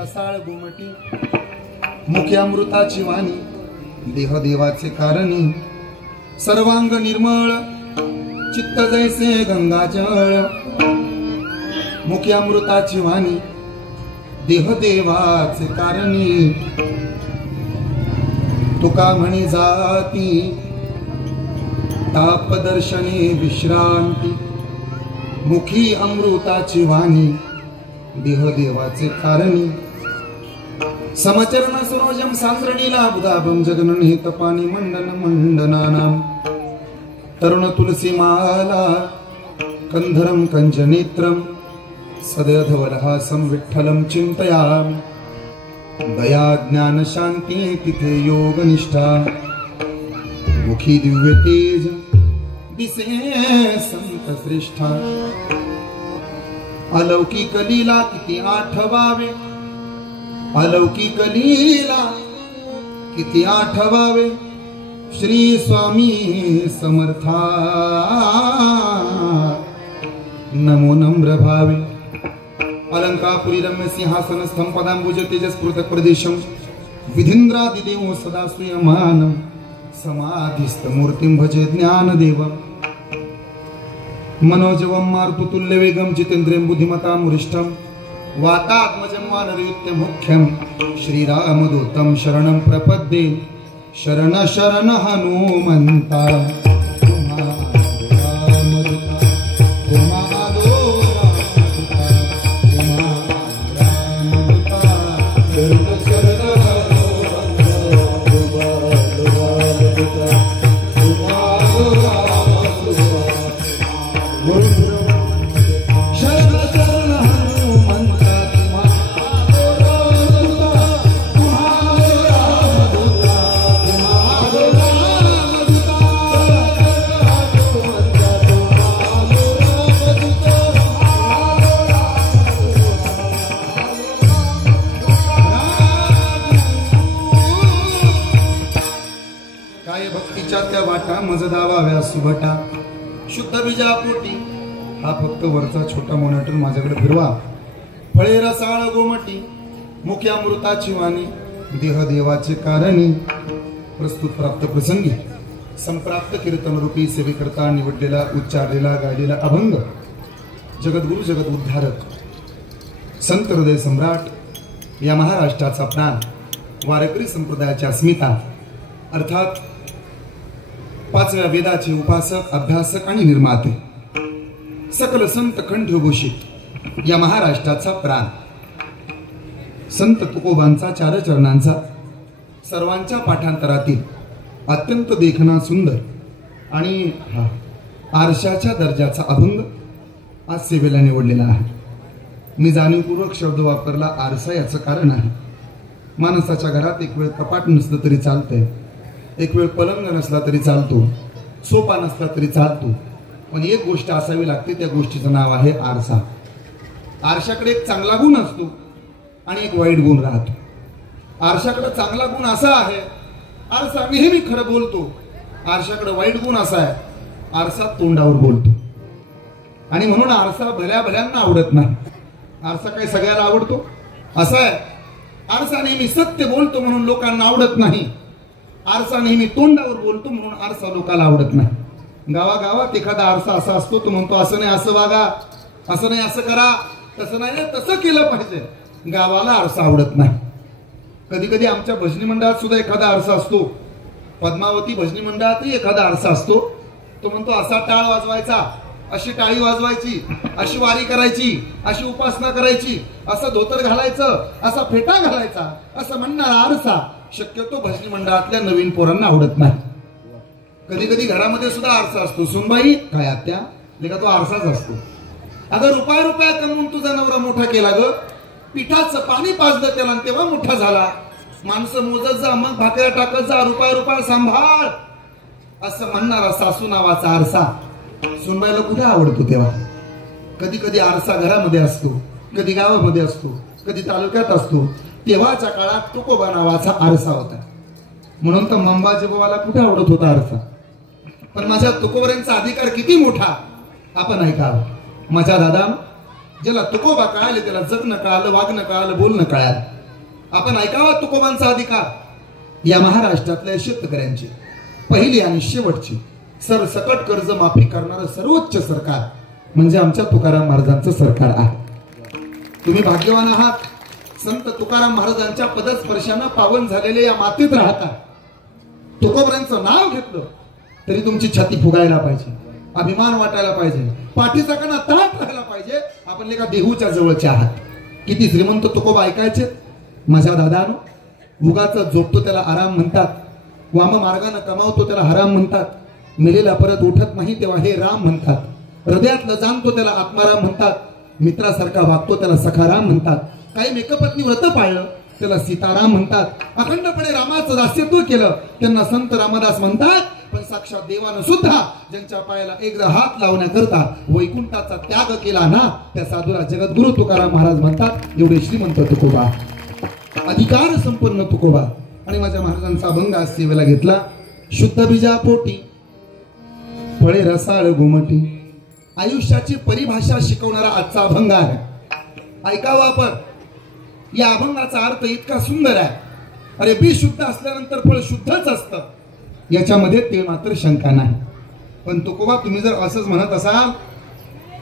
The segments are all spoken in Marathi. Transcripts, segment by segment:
रसाळ गुमटी मुखी अमृताची वाणी देह देवाचे कारणी सर्वांग निर्मळ चित्त जैसे गंगाजळ मुखी अमृताची वाणी देह देवाचे कारणी तुका म्हणे जाती तापदर्शने विश्रांती मुखी अमृताची वाणी देह देवाचे कारणी समचरण सरोजम सांद्रणीला बुधाभं जगननी तपानी मंडन मंडनानाम तरुण तुलसी माला कंधरम कंजनेत्रम सदधवलहासं विठ्ठलं चिंतयामि दया ज्ञान शांती तिथे योग निष्ठा मुखी दिव्य तेज दिसे संत श्रेष्ठा अलौकिक लीला किती आठवावे अलौकिक लीला किती आठवावे श्री स्वामी समर्था नमो नम्र भावे अलंकापुरी रम्य सिंहासन स्तंपदांबुज तेजस्फुट प्रदेशम विधिंद्रादिदेव सदा श्रियमानं समाधिस्थ मूर्तिं भजे ज्ञानदेवम् मनोजवं मारुतुल्य वेगं जितेन्द्रियं बुद्धिमतां वरिष्ठं वातात्मजं वानरयुक्तं मुख्यं श्रीरामदूतं शरणं प्रपद्ये शरण शरण हनुमन्ता सुभटा शुद्ध बीजापोटी हा फक्त वरचा छोटा मॉनिटर माझ्याकडे फिरवा फळे रसाळ गोमटी मुखी अमृताची वाणी देह देवाचे कारणी प्रस्तुत प्राप्त प्रसंगी संप्राप्त कीर्तन रूपी सेवेकरता निवडलेला उच्चारलेला गायलेला अभंग जगद्गुरु जगत उद्धारक संत हृदय सम्राट या महाराष्ट्राचा प्राण वारकरी संप्रदायाची अस्मिता अर्थात पाचव्या वेदाचे उपासक अभ्यासक आणि निर्माते सकल संत कंठभूषित या महाराष्ट्राचा प्राण संत तुकोबांचा चारचरणांचा सर्वांच्या पाठांतरातील अत्यंत देखणा सुंदर आणि आरशाच्या दर्जाचा अभंग आज सेवेला निवडलेला आहे। मी जाणीवपूर्वक शब्द वापरला आरसा याचं कारण आहे माणसाच्या घरात एक वेळ कपाट नसलं तरी चालतंय एक वेळ पलंग नसला तरी चालतो सोफा नसला तरी चालतो पण एक गोष्ट असावी लागते त्या गोष्टीचं नाव आहे आरसा। आरशाकडे एक चांगला गुण असतो आणि एक वाईट गुण राहतो। आरशाकडे चांगला गुण असा आहे आरसा नेहमी खरं बोलतो आरशाकडे वाईट गुण असा आहे आरसा तोंडावर बोलतो आणि म्हणून आरसा भल्या भल्यांना आवडत नाही। आरसा काही सगळ्याला आवडतो असा आहे आरसा नेहमी सत्य बोलतो म्हणून लोकांना आवडत नाही आरसा नेहमी तोंडावर बोलतो म्हणून आरसा लोकांना आवडत नाही। गावागावात एखादा आरसा असा असतो तो म्हणतो असं नाही असं वागा असं नाही असं करा तसं नाही तसं केलं पाहिजे गावाला आरसा आवडत नाही। कधी कधी आमच्या भजनी मंडळात सुद्धा एखादा आरसा असतो पद्मावती भजनी मंडळातही एखादा आरसा असतो तो म्हणतो असा टाळ वाजवायचा अशी टाळी वाजवायची अशी वारी करायची अशी उपासना करायची असं धोतर घालायचं असा फेटा घालायचा असं म्हणणारा आरसा शक्यतो भजनी मंडळातल्या नवीन पोरांना आवडत नाही। कधी कधी घरामध्ये सुद्धा आरसा असतो सुनबाई काय आत्या लेका तो आरसाच असतो अगं रुपया कमवून तुझा नवरा मोठा केला ग पिठाचं पाणी पाजलं त्याला तेव्हा मोठा झाला माणसं मोजत जा मग भाकऱ्या टाकत जा रुपया सांभाळ असं म्हणणारा सासू नावाचा आरसा सुनबाईला कुठे आवडतो तेव्हा। कधी कधी आरसा घरामध्ये असतो कधी गावामध्ये असतो कधी तालुक्यात असतो तेव्हाच्या काळात तुकोबा नावाचा आरसा होता म्हणून तर मंबाजीबाला कुठे आवडत होता आरसा पण माझ्या तुकोबऱ्यांचा अधिकार किती मोठा आपण ऐकावं। माझ्या दादा ज्याला तुकोबा कळाले त्याला जगणं कळालं, वागणं कळालं, बोलणं कळालं. आपण ऐकावा तुकोबांचा अधिकार. या महाराष्ट्रातल्या शेतकऱ्यांची पहिली आणि शेवटची सरसकट कर्ज माफी करणारं सर्वोच्च सरकार म्हणजे आमच्या तुकाराम महाराजांचं सरकार आहे. तुम्ही भाग्यवान आहात. संत तुकाराम महाराजांच्या पदस्पर्शानं पावन झालेले या मातीत राहता. तुकोबांचं नाव घेतलं तरी तुमची छाती फुगायला पाहिजे, अभिमान वाटायला पाहिजे, पाठीचा कणा ताट राहायला पाहिजे. आपण लेखा देहूच्या जवळचे आहात. किती श्रीमंत तुकोबा ऐकायचे. माझ्या दादानो, उगाच झोपतो त्याला आराम म्हणतात, वाम मार्गानं कमावतो त्याला हराम म्हणतात, मेलेला परत उठत नाही तेव्हा हे राम म्हणतात, हृदयातलं जाणतो त्याला आत्माराम म्हणतात, मित्रासारखा वागतो त्याला सखाराम म्हणतात, काही मेकपत्नी व्रत पाळलं त्याला सीताराम म्हणतात, अखंडपणे रामाचं दास्यत्व केलं त्यांना संत रामदास म्हणतात. पण साक्षात देवानं सुद्धा ज्यांच्या पायाला एकदा हात लावण्याकरता वैकुंठाचा त्याग केला ना, त्या साधूला जगद्गुरु तुकाराम महाराज म्हणतात. एवढे श्रीमंत तुकोबा, अधिकार संपन्न तुकोबा. आणि माझ्या महाराजांचा अभंग आज सेवेला घेतला. शुद्ध बीजा पोटी फळे रसाळ गोमटी. आयुष्याची परिभाषा शिकवणारा आजचा अभंग आहे. ऐकावा आपण. या अभंगाचा अर्थ इतका सुंदर आहे. अरे बी शुद्ध असल्यानंतर फळ शुद्धच असतं, याच्यामध्ये ते मात्र शंका नाही. पण तुकोबा, तुम्ही जर असंच म्हणत असाल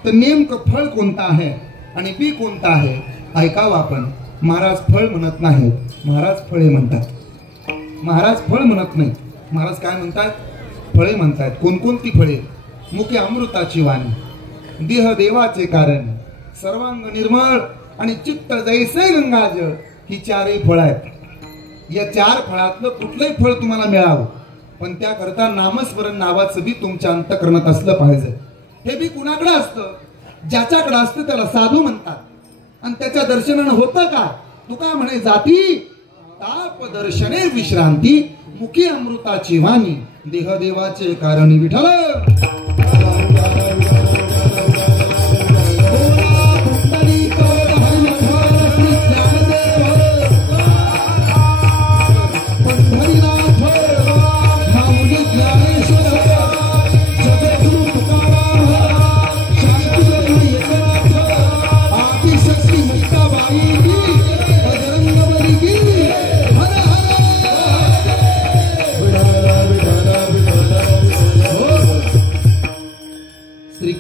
तर नेमकं फळ कोणतं आहे आणि बी कोणतं आहे ऐकावं आपण. महाराज फळ म्हणत नाहीत, महाराज फळे म्हणतात. महाराज फळ म्हणत नाही, महाराज काय म्हणतात? फळे म्हणतात. कोणकोणती फळे? मुखे अमृताची वाणी, देह देवाचे कारण, सर्वांग निर्मळ आणि चित्त जैसे गंगाजळ. ही चारही फळ आहेत. या चार फळातलं कुठलंही फळ तुम्हाला मिळावं, पण त्याकरता नामस्मरण नावाचं बी तुमच्या अंतःकरणात असलं पाहिजे. हे बी कुणाकडे असतं? ज्याच्याकडे असतं त्याला साधू म्हणतात. आणि त्याच्या दर्शनानं होतं का? तुका म्हणे जाती ताप दर्शने विश्रांती, मुखी अमृताची वाणी, देह देवाचे कारण विठ्ठल.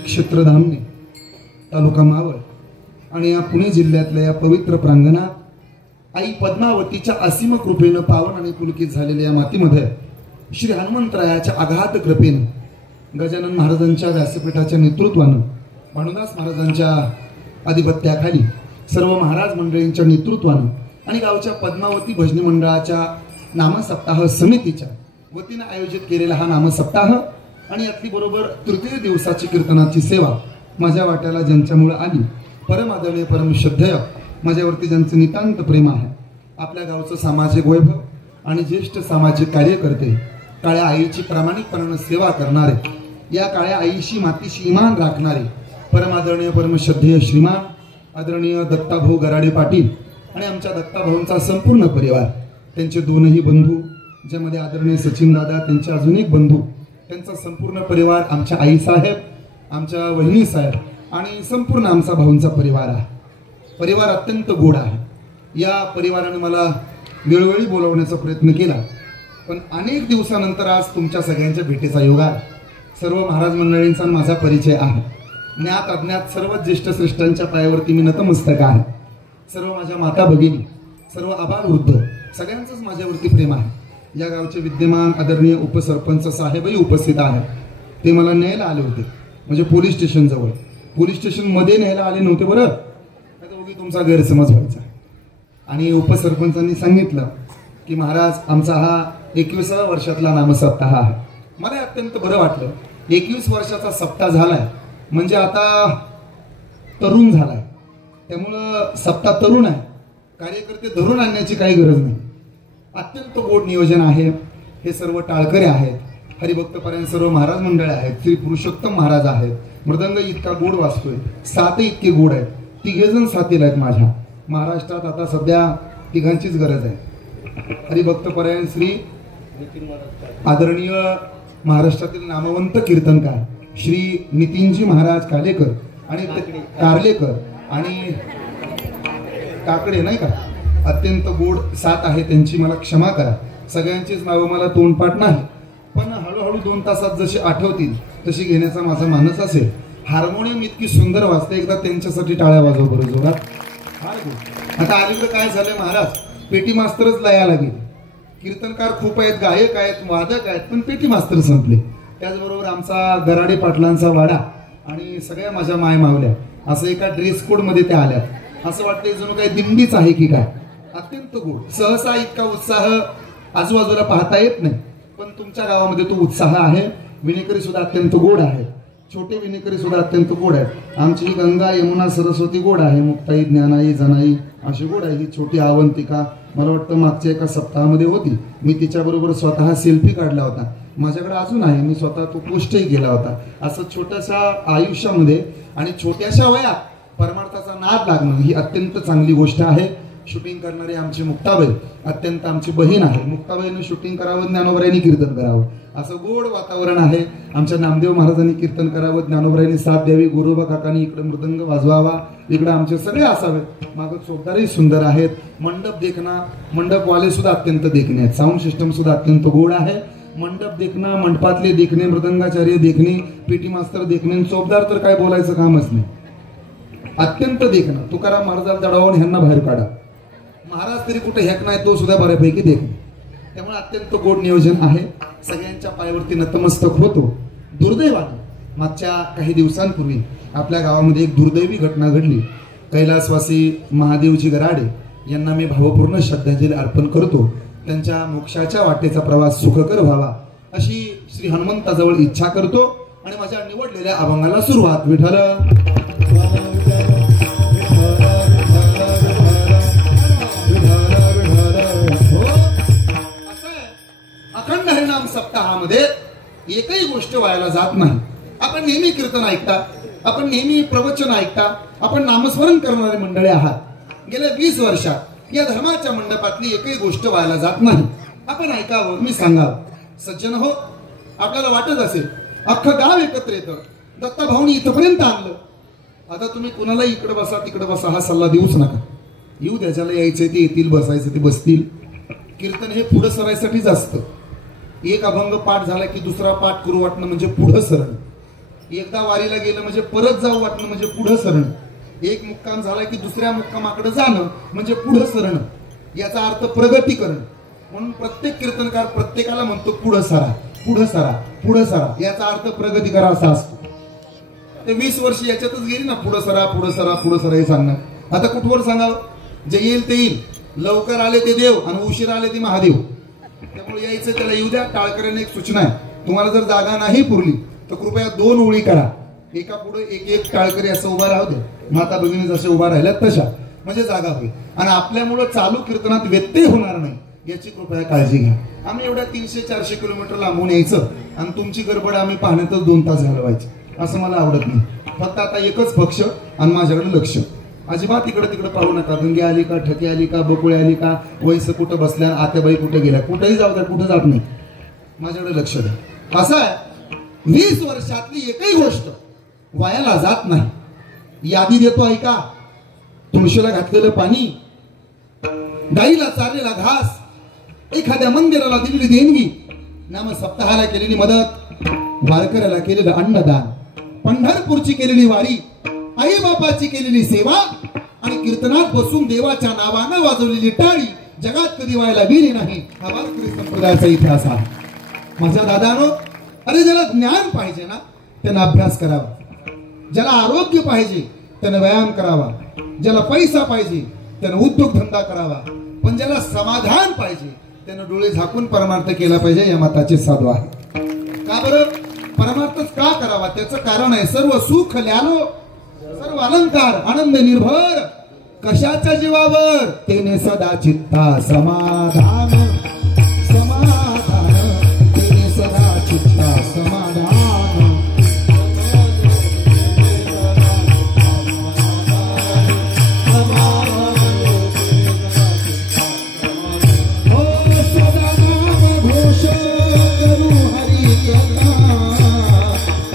क्षेत्रधामने तालुका मावळ आणि या पुणे जिल्ह्यातल्या या पवित्र प्रांगणात आई पद्मावतीच्या असीम कृपेनं पावन आणि पुलकित झालेल्या या मातीमध्ये श्री हनुमंतरायाच्या अगाध कृपेनं गजानन महाराजांच्या व्यासपीठाच्या नेतृत्वानं, भानुदास महाराजांच्या आधिपत्याखाली सर्व महाराज मंडळींच्या नेतृत्वानं आणि गावच्या पद्मावती भजनी मंडळाच्या नामसप्ताह समितीच्या वतीनं आयोजित केलेला हा नामसप्ताह आणि यातली बरोबर तृतीय दिवसाची कीर्तनाची सेवा माझ्या वाट्याला ज्यांच्यामुळे आली, परम आदरणीय परम श्रद्धेय माझ्यावरती ज्यांचं नितांत प्रेम आहे, आपल्या गावचं सामाजिक वैभव आणि ज्येष्ठ सामाजिक कार्यकर्ते, काळ्या आईची प्रामाणिकपणाने सेवा करणारे, या काळ्या आईशी मातीशी इमान राखणारे परम आदरणीय परम श्रद्धेय श्रीमान आदरणीय दत्ताभाऊ गराडे पाटील आणि आमच्या दत्ताभाऊंचा संपूर्ण परिवार, त्यांचे दोनही बंधू ज्यामध्ये आदरणीय सचिन दादा, त्यांचे अजून एक बंधू, त्यांचा संपूर्ण परिवार, आमच्या आई साहेब, आमच्या वहिनी साहेब आणि संपूर्ण आमचा भाऊंचा परिवार आहे. परिवार अत्यंत गोड आहे. या परिवाराने मला वेळोवेळी बोलवण्याचा प्रयत्न केला, पण अनेक दिवसानंतर आज तुमच्या सगळ्यांच्या भेटीचा योग आहे. सर्व महाराज मंडळींचा माझा परिचय आहे. ज्ञात अज्ञात सर्व ज्येष्ठ श्रेष्ठांच्या पायावरती मी नतमस्तक आहे. सर्व माझ्या माता भगिनी, सर्व आबाल वृद्ध, सगळ्यांचंच माझ्यावरती प्रेम आहे. या गावचे विद्यमान आदरणीय उपसरपंच साहेबही उपस्थित आहेत. ते मला न्यायला आले होते, म्हणजे पोलीस स्टेशन जवळ. पोलीस स्टेशन मध्ये न्यायला आले नव्हते बरं, नाही तुमचा गैरसमज व्हायचा. आणि उपसरपंचांनी सांगितलं की महाराज आमचा हा 21व्या वर्षातला नामसप्ताह आहे. मला अत्यंत बरं वाटलं. 21 वर्षाचा सप्ताह झालाय म्हणजे आता तरुण झालाय, त्यामुळं सप्ताह तरुण आहे. कार्यकर्ते धरून आणण्याची काही गरज नाही. अत्यंत गोड नियोजन आहे. हे सर्व टाळकरे आहेत, हरिभक्तपरायण सर्व महाराज मंडळ आहेत, श्री पुरुषोत्तम महाराज आहेत. मृदंग इतका गोड वाजतोय, साथ इतके गोड आहेत. तिघेजण साथीला आहेत माझ्या. महाराष्ट्रात आता सध्या तिघांचीच गरज आहे. हरिभक्तपरायण श्री आदरणीय महाराष्ट्रातील नामवंत कीर्तनकार श्री नितीनजी महाराज कालेकर आणि कारलेकर आणि काकडे नाही का अत्यंत गोड साथ आहे त्यांची, मला क्षमा करा. सगळ्यांचीच नावं मला तोंडपाठ नाही, पण हळूहळू 2 तासात जशी आठवतील तशी घेण्याचा माझा मानस असेल. हार्मोनियम इतकी सुंदर वाजते, एकदा त्यांच्यासाठी टाळ्या वाजव बरं जोरात. आता अलीकडे काय झालंय महाराज, पेटी मास्तरच लयाला गेले. कीर्तनकार खूप आहेत, गायक आहेत, वादक आहेत, पण पेटी मास्तर संपले. त्याचबरोबर आमचा गराडे पाटलांचा वाडा आणि सगळ्या माझ्या माय मावल्या असं एका ड्रेस कोड मध्ये त्या आल्या. असं वाटतंय जणू काही दिंडीच आहे की काय. अत्यंत गोड, सहसा इतका उत्साह आजूबाजूला पाहता येत नाही, पण तुमच्या गावामध्ये तो उत्साह आहे. विनेकरी सुद्धा अत्यंत गोड आहे, छोटे विनेकरी सुद्धा अत्यंत गोड आहेत. आमची ही गंगा यमुना सरस्वती गोड आहे, मुक्ताई ज्ञानाई जनाई अशी गोड आहे. ही छोटी अवंतिका मला वाटतं मागच्या एका सप्ताहामध्ये होती, मी तिच्याबरोबर स्वतः सेल्फी काढला होता. माझ्याकडे अजून आहे, मी स्वतः तो पोस्टही केला होता. असं छोट्याशा आयुष्यामध्ये आणि छोट्याशा वयात परमार्थाचा नाद लागणं ही अत्यंत चांगली गोष्ट आहे. शूटिंग करणारी आमची मुक्ताबाई अत्यंत आमची बहीण आहे. मुक्ताबाईनं शूटिंग करावं, ज्ञानोबरायांनी कीर्तन करावं, असं गोड वातावरण आहे. आमच्या नामदेव महाराजांनी कीर्तन करावं, ज्ञानोबरायांनी साथ द्यावी, गुरुबा काकांनी इकडे मृदंग वाजवावा, इकडे आमचे सगळे असावेत. मागं चौकदारही सुंदर आहेत. मंडप देखना, मंडपवाले सुद्धा अत्यंत देखणे आहेत. साऊंड सिस्टम सुद्धा अत्यंत गोड आहे. मंडप देखना, मंडपातले देखणे, मृदंगाचार्य देखणे, पेटी मास्तर देखणे, चौकदार तर काय बोलायचं कामच नाही. अत्यंत देखणं. तुकाराम महाराजाला दडावून ह्यांना बाहेर काढा. महाराज तरी कुठे हॅक नाही, तो सुद्धा बऱ्यापैकी देखणे. त्यामुळे अत्यंत गोड नियोजन आहे. सगळ्यांच्या पायावरती नतमस्तक होतो. दुर्दैवाने मागच्या काही दिवसांपूर्वी आपल्या गावामध्ये एक दुर्दैवी घटना घडली. कैलासवासी महादेवजी गराडे यांना मी भावपूर्ण श्रद्धांजली अर्पण करतो. त्यांच्या मोक्षाच्या वाटेचा प्रवास सुखकर व्हावा अशी श्री हनुमंताजवळ इच्छा करतो आणि माझ्या निवडलेल्या अभंगाला सुरुवात. विठ्ठल अखंड हरिनाम सप्ताहामध्ये एकही गोष्ट व्हायला जात नाही. आपण नेहमी कीर्तन ऐकता, आपण नेहमी प्रवचन ऐकता, आपण नामस्मरण करणारे मंडळी आहात. गेल्या 20 वर्षात या धर्माच्या मंडपातली एकही गोष्ट व्हायला जात नाही. आपण ऐकावं, मी सांगावं. सज्जन हो, आपल्याला वाटत असेल अख्खं गाव एकत्र येतं, दत्ता भाऊनी इथपर्यंत आणलं, आता तुम्ही कुणाला इकडे बसा तिकडे बसा हा सल्ला देऊच नका. येऊ द्या, ज्याला यायचंय ते येतील, बसायचं ते बसतील. कीर्तन हे पुढे सरायसाठीच असतं. एक अभंग पाठ झाला की दुसरा पाठ करू वाटणं म्हणजे पुढं सरण. एकदा वारीला गेलं म्हणजे परत जाऊ वाटणं म्हणजे पुढं सरण. एक मुक्काम झाला की दुसऱ्या मुक्कामाकडे जाणं म्हणजे पुढं सरण. याचा अर्थ प्रगती करणं. म्हणून प्रत्येक कीर्तनकार प्रत्येकाला म्हणतो पुढं सरा, पुढं सरा, पुढं सरा. याचा अर्थ प्रगती करा असा असतो. ते 20 वर्ष याच्यातच गेली ना, पुढं सरा, पुढं सरा, पुढं सरा हे सांगणं. आता कुठवर सांगावं? जे येईल ते येईल. लवकर आले ते देव आणि उशीर आले ते महादेव. त्यामुळे यायचं त्याला येऊ द्या. टाळकऱ्यांना एक सूचना आहे, तुम्हाला जर जागा नाही पुरली तर कृपया 2 ओळी करा. एका पुढे एक टाळकरी असं उभा राहू दे. माता भगिनी जसे उभा राहिल्यात तशा, म्हणजे जागा होईल. आणि आपल्यामुळं चालू कीर्तनात व्यत्यय होणार नाही याची कृपया काळजी घ्या. आम्ही एवढ्या 300-400 किलोमीटर लांबून यायचं आणि तुमची गडबड आम्ही पाहण्यातच 2 तास घालवायचे, असं मला आवडत नाही. फक्त आता एकच पक्ष आणि माझ्याकडे लक्ष. अजिबात इकडे तिकडे पाहू नका. गंगे आली का, ठकी आली का, बकुळे आली का, वैस कुठं बसल्या, आत्याबाई कुठे गेल्या, कुठेही जाऊ द्या, कुठं जात नाही. माझ्याकडे लक्ष द्या. असं आहे, 20 वर्षातली एकही गोष्ट वायाला जात नाही. यादी देतो ऐका. तुळशीला घातलेलं पाणी, गाईला चारलेला घास, एखाद्या मंदिराला दिलेली देणगी, नाम सप्ताहाला केलेली मदत, वारकऱ्याला केलेलं अन्नदान, पंढरपूरची केलेली वारी, आई बापाची केलेली सेवा आणि कीर्तनात बसून देवाच्या नावानं वाजवलेली टाळी जगात कधी व्हायला गेली नाही. हा वारकरी संप्रदायाचा इतिहास आहे. माझ्या दादानो, अरे ज्याला ज्ञान पाहिजे ना त्यानं अभ्यास करावा, ज्याला आरोग्य पाहिजे त्यानं व्यायाम करावा, ज्याला पैसा पाहिजे त्यानं उद्योगधंदा करावा, पण ज्याला समाधान पाहिजे त्यानं डोळे झाकून परमार्थ केला पाहिजे. या मताचे साधू आहे. का बरं? परमार्थच का करावा? त्याचं कारण आहे, सर्व सुख ल्यालो, सर्व अलंकार आनंद निर्भर, कशाच्या जीवावर? तेने सदा चित्ता समाधान, समाधान, तेने सदा चित्ता समाधान.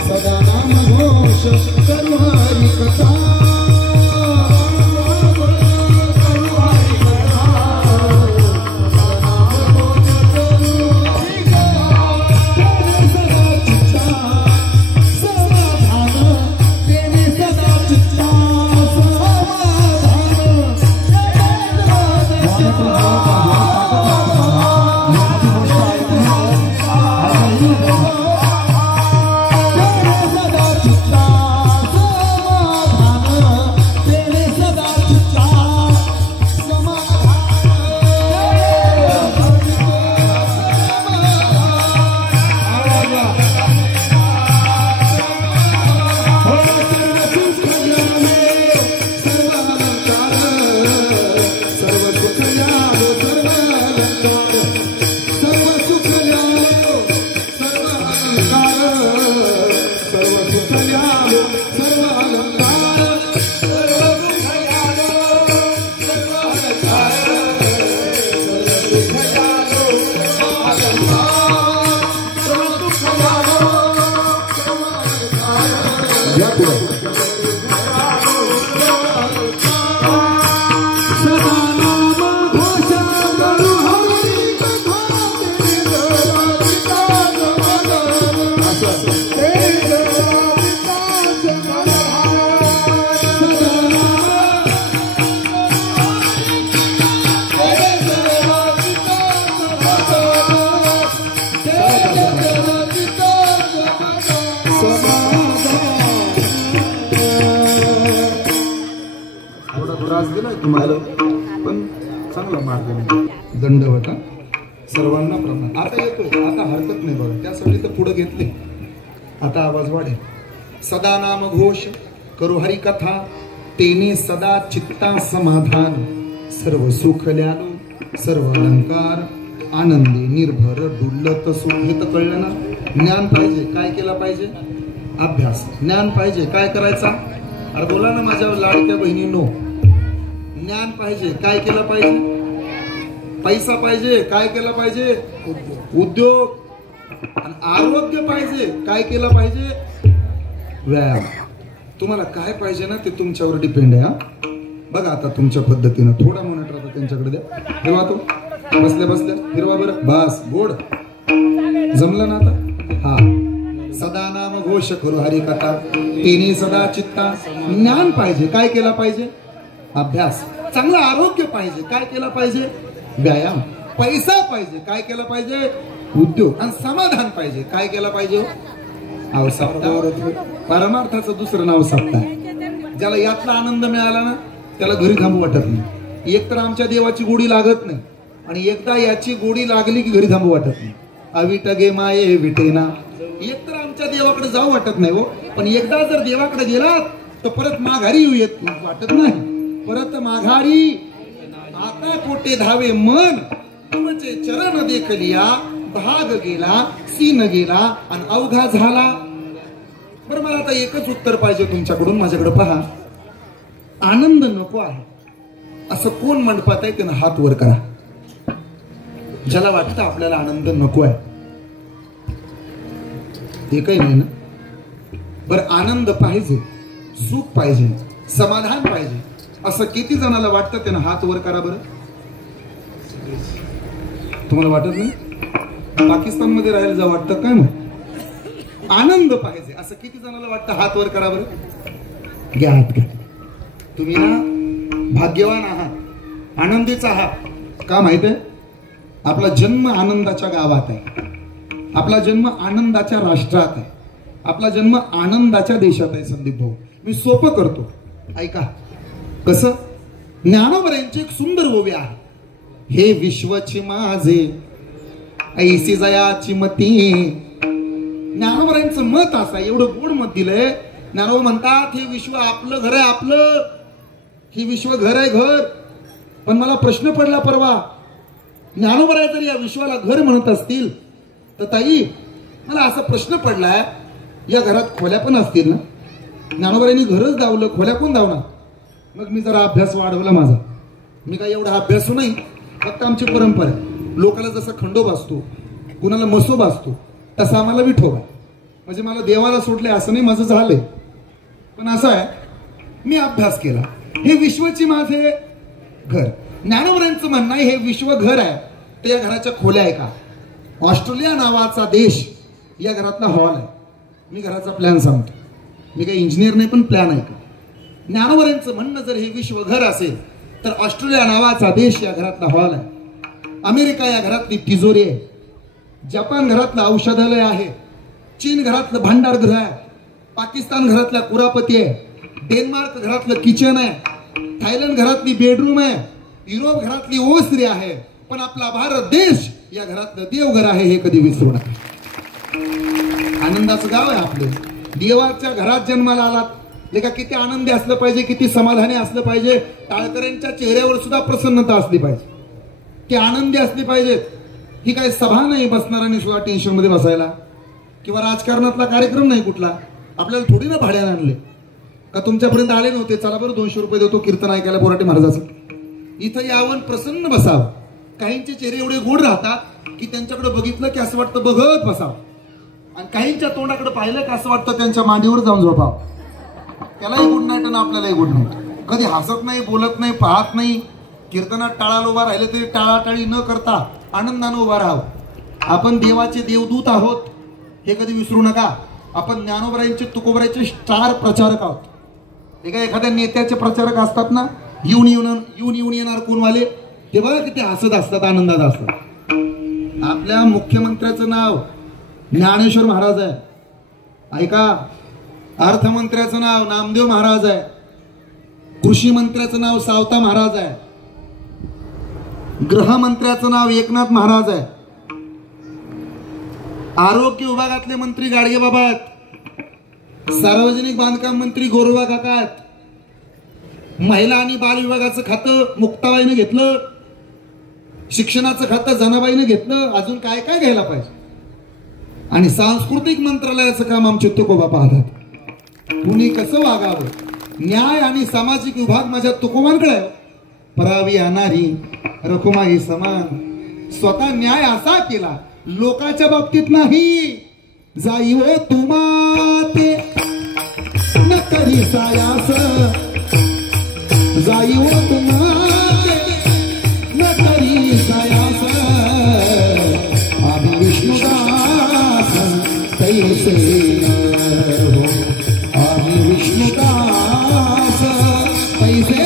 सदा नाम घोष करू हरी कथा. तुम्हाला पण चांगला मार्ग दंडवत सर्वांना प्रमाण आता येतो, आता हरकत नाही बघा, त्यासाठी तर पुढे घेतले. आता आवाज वाढेल. सदा नाम घोष करू हरी कथा, तेने सदा चित्ता समाधान, सर्व सुख ल्यालो सर्व अलंकार, आनंदी निर्भर डुल्लत सुख. हे तर कळलं ना. ज्ञान पाहिजे, काय केलं पाहिजे? अभ्यास. ज्ञान पाहिजे, काय करायचा? अरे बोला ना माझ्या लाडक्या बहिणींनो. ज्ञान पाहिजे, काय केलं पाहिजे? पैसा पाहिजे, काय केलं पाहिजे? उद्योग. आणि आरोग्य पाहिजे, काय केलं पाहिजे? व्यायाम. तुम्हाला काय पाहिजे ना ते तुमच्यावर डिपेंड आहे. हा बघा आता तुमच्या पद्धतीनं थोडा मॉनिटर आता त्यांच्याकडे द्या. फिरवा तो बसल्या बसल्या फिरवा बरं. बस गोड जमलं ना आता. हा सदा नाम घोष करू हरी कथा, तेने सदा चित्ता. ज्ञान पाहिजे, काय केला पाहिजे? अभ्यास. चांगलं आरोग्य पाहिजे, काय केलं पाहिजे? व्यायाम. पैसा पाहिजे, काय केलं पाहिजे? उद्योग. आणि समाधान पाहिजे, काय केलं पाहिजे? परमार्थाचं दुसरं नाव सत्ता आहे. ज्याला यातला आनंद मिळाला ना त्याला घरी थांबू वाटत नाही. एक तर आमच्या देवाची गोडी लागत नाही, आणि एकदा याची गोडी लागली की घरी थांबू वाटत नाही. अविट गे माये विटेना. एक तर आमच्या देवाकडे जाऊ वाटत नाही हो, पण एकदा जर देवाकडे गेलात तर परत माघारी येत वाटत नाही. परत माघारी आता कोटे धावे मन, तुमचे चरण देखलिया, भाग गेला सीन गेला आणि अवघा झाला. बरं मला आता एकच उत्तर पाहिजे तुमच्याकडून. माझ्याकडे पहा. आनंद नको आहे असं कोण मंडपात आहे त्यानं हात वर करा. ज्याला वाटतं आपल्याला आनंद नको आहे. ते काही नाही ना. बरं आनंद पाहिजे, सुख पाहिजे, समाधान पाहिजे असं किती जणाला वाटतं त्यानं हात वर करा बरं. तुम्हाला वाटत नाही? पाकिस्तान मध्ये राहायला जा वाटतं काय? मग आनंद पाहिजे असं किती जणाला वाटतं? हात वर करा बरं. घ्या हात घ्या. तुम्ही ना भाग्यवान आहात, आनंदीच आहात. का माहित आहे? आपला जन्म आनंदाच्या गावात आहे, आपला जन्म आनंदाच्या राष्ट्रात आहे, आपला जन्म आनंदाच्या देशात आहे. संदीप भाऊ मी सोपं करतो, ऐका कसं. ज्ञानोबरांची एक सुंदर ओवी आहे. हे विश्वची माझे ऐसी जयाची मती. ज्ञानोबरांचं मत असं आहे, एवढं गोड मत दिलंय. ज्ञानोबा म्हणतात हे विश्व आपलं घर आहे, आपलं. हे विश्व घर आहे, घर. पण मला प्रश्न पडला परवा, ज्ञानोबराय जर या विश्वाला घर म्हणत असतील तर ताई मला असा प्रश्न पडलाय, या घरात खोल्या पण असतील ना? ज्ञानोबरांनी घरच दावलं, खोल्या कोण दावणार? मग मी जरा अभ्यास वाढवला माझा. मी काय एवढा अभ्यासू नाही, फक्त आमची परंपरा आहे. लोकाला जसं खंडोबा असतो, कुणाला मसोबा असतो, तसा आम्हाला विठोबा. म्हणजे मला देवाला सोडले असं नाही, माझं झालंय. पण असं आहे, मी अभ्यास केला. हे विश्वची माझे घर. ज्ञानोबरांचं म्हणणं आहे हे विश्व घर आहे, तर या घराच्या खोल्या आहे का? ऑस्ट्रेलिया नावाचा देश, या घरातला हॉल आहे. मी घराचा प्लॅन सांगतो. मी काही इंजिनियर नाही, पण प्लॅन आहे का? ज्ञानोबरांचं म्हणणं जर हे विश्व घर असेल तर ऑस्ट्रेलिया नावाचा देश या घरातला हॉल आहे, अमेरिका या घरातली तिजोरी आहे, जपान घरातलं औषधालय आहे, चीन घरातलं भांडारगृह आहे, पाकिस्तान घरातल्या कुरापती आहे, डेन्मार्क घरातलं किचन आहे, थायलंड घरातली बेडरूम आहे, युरोप घरातली ओसरी आहे, पण आपला भारत देश या घरातलं देवघर आहे, हे कधी विसरू नका. आनंदाचं गाव आहे आपलं. देवाच्या घरात जन्माला आलात लेका, किती आनंदी असलं पाहिजे, किती समाधानी असलं पाहिजे. टाळकऱ्यांच्या चेहऱ्यावर सुद्धा प्रसन्नता असली पाहिजे, की आनंदी असली पाहिजेत. ही काही सभा नाही बसणाऱ्यांनी सुद्धा टेन्शन मध्ये बसायला, किंवा राजकारणातला कार्यक्रम नाही कुठला. आपल्याला थोडी ना भाड्याने आणले का, तुमच्यापर्यंत आले नव्हते, चला बरं 200 रुपये देतो कीर्तन ऐकायला बोराटे महाराजाचं. इथं यावं प्रसन्न बसावं. काहींचे चेहरे एवढे गोड राहतात की त्यांच्याकडे बघितलं की असं वाटतं बघत बसावं, आणि काहींच्या तोंडाकडे पाहिलं की असं वाटतं त्यांच्या मांडीवर जाऊन झोपावं. त्यालाही गुड नाईट आणि आपल्यालाही गुड नाईट. कधी हसत नाही, बोलत नाही, पाहत नाही. कीर्तनात टाळाला उभा राहिले तरी टाळाटाळी न करता आनंदानं उभा राहावं. आपण देवाचे देवदूत आहोत हे कधी विसरू नका. आपण ज्ञानोबरायांचे तुकोबरायांचे स्टार प्रचारक आहोत. एखाद्या नेत्याचे प्रचारक असतात ना, येऊन येणार कोणवाले, ते बघा किती हसत असतात, आनंदात असतात. आपल्या मुख्यमंत्र्याचं नाव ज्ञानेश्वर महाराज आहे, ऐका. अर्थमंत्र्याचं नाव नामदेव महाराज आहे, कृषी मंत्र्याचं नाव सावता महाराज आहे, गृहमंत्र्याचं नाव एकनाथ महाराज आहे, आरोग्य विभागातले मंत्री गाडगे बाबा आहेत, सार्वजनिक बांधकाम मंत्री गोरोबा काका आहेत, महिला आणि बाल विभागाचं खातं मुक्ताबाईने घेतलं, शिक्षणाचं खातं जनाबाईने घेतलं. अजून काय काय घ्यायला पाहिजे. आणि सांस्कृतिक मंत्रालयाचं काम आमचे तुकोबा पाहतात. कुणी कसं वागावं, न्याय आणि सामाजिक विभाग माझ्या तुकोबांकडे. परावी आणणारी रखुमाई समान, स्वतः न्याय असा केला लोकांच्या बाबतीत नाही. जाई हो तुमाते न करी सायास, जाई हो तुमाते न करी सायास. आम्ही विष्णुदास तैसे हो, आम्ही विष्णुदास तैसे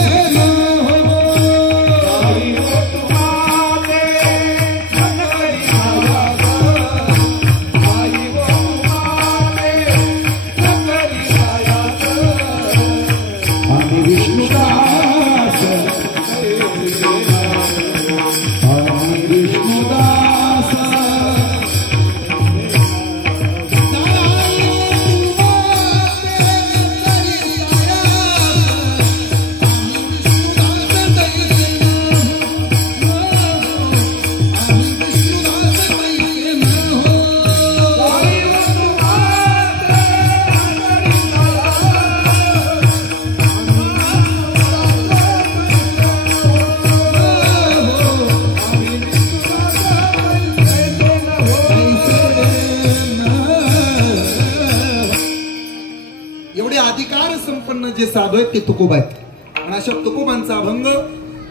जे साधू आहेत ते तुकोबा आहेत. आणि अशा तुकोबांचा अभंग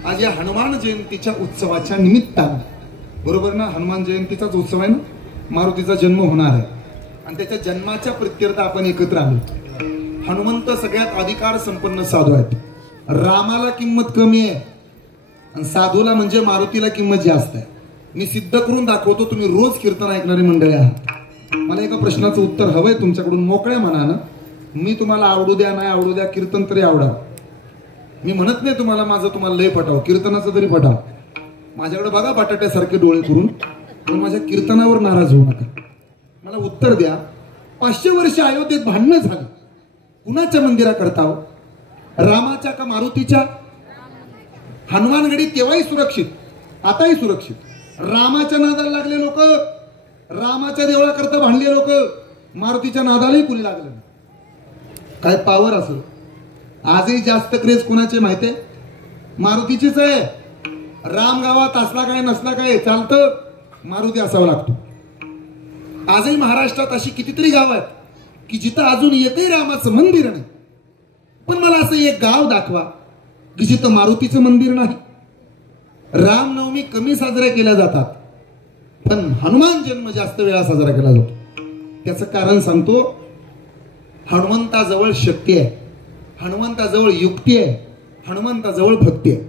आज या हनुमान जयंतीच्या उत्सवाच्या निमित्तानं, बरोबर ना, हनुमान जयंतीचाच उत्सव आहे ना, मारुतीचा जन्म होणार आहे आणि त्याच्या जन्माच्या प्रित्यर्थ आपण एकत्र आलो. हनुमंत सगळ्यात अधिकार संपन्न साधू आहेत. रामाला किंमत कमी आहे आणि साधूला म्हणजे मारुतीला किंमत जास्त आहे. मी सिद्ध करून दाखवतो. तुम्ही रोज कीर्तन ऐकणारी मंडळी आहात. मला एका प्रश्नाचं उत्तर हवंय तुमच्याकडून मोकळ्या मनानं. मी तुम्हाला आवडू द्या नाही आवडू द्या, कीर्तन तरी आवडा. मी म्हणत नाही तुम्हाला माझं तुम्हाला लय पटाव, कीर्तनाचं तरी पटाव. माझ्याकडे बघा बटाट्यासारखे डोळे करून, पण माझ्या कीर्तनावर नाराज होऊ नका. मला उत्तर द्या. 500 वर्ष अयोध्येत भांडणं झाली, कुणाच्या मंदिरा करताव, रामाच्या का मारुतीच्या? हनुमानगडी तेव्हाही सुरक्षित, आताही सुरक्षित. रामाच्या नादाला लागले लोक, रामाच्या देवळा करता भांडले लोक, मारुतीच्या नादालाही कुणी लागलं. काय पावर असेल. आजही जास्त क्रेज कुणाचे माहितीये? मारुतीचीच आहे. राम गावात असला काय नसला काय चालतं, मारुती असावा लागतो. आजही महाराष्ट्रात अशी कितीतरी गाव आहेत की जिथं अजून एकही रामाचं मंदिर नाही. पण मला असं एक गाव दाखवा की जिथं मारुतीचं मंदिर नाही. रामनवमी कमी साजऱ्या केल्या जातात, पण हनुमान जन्म जास्त वेळा साजरा केला जातो. त्याचं कारण सांगतो. हनुमंताजवळ शक्ती आहे, हनुमंताजवळ युक्ती आहे, हनुमंताजवळ भक्ती आहे.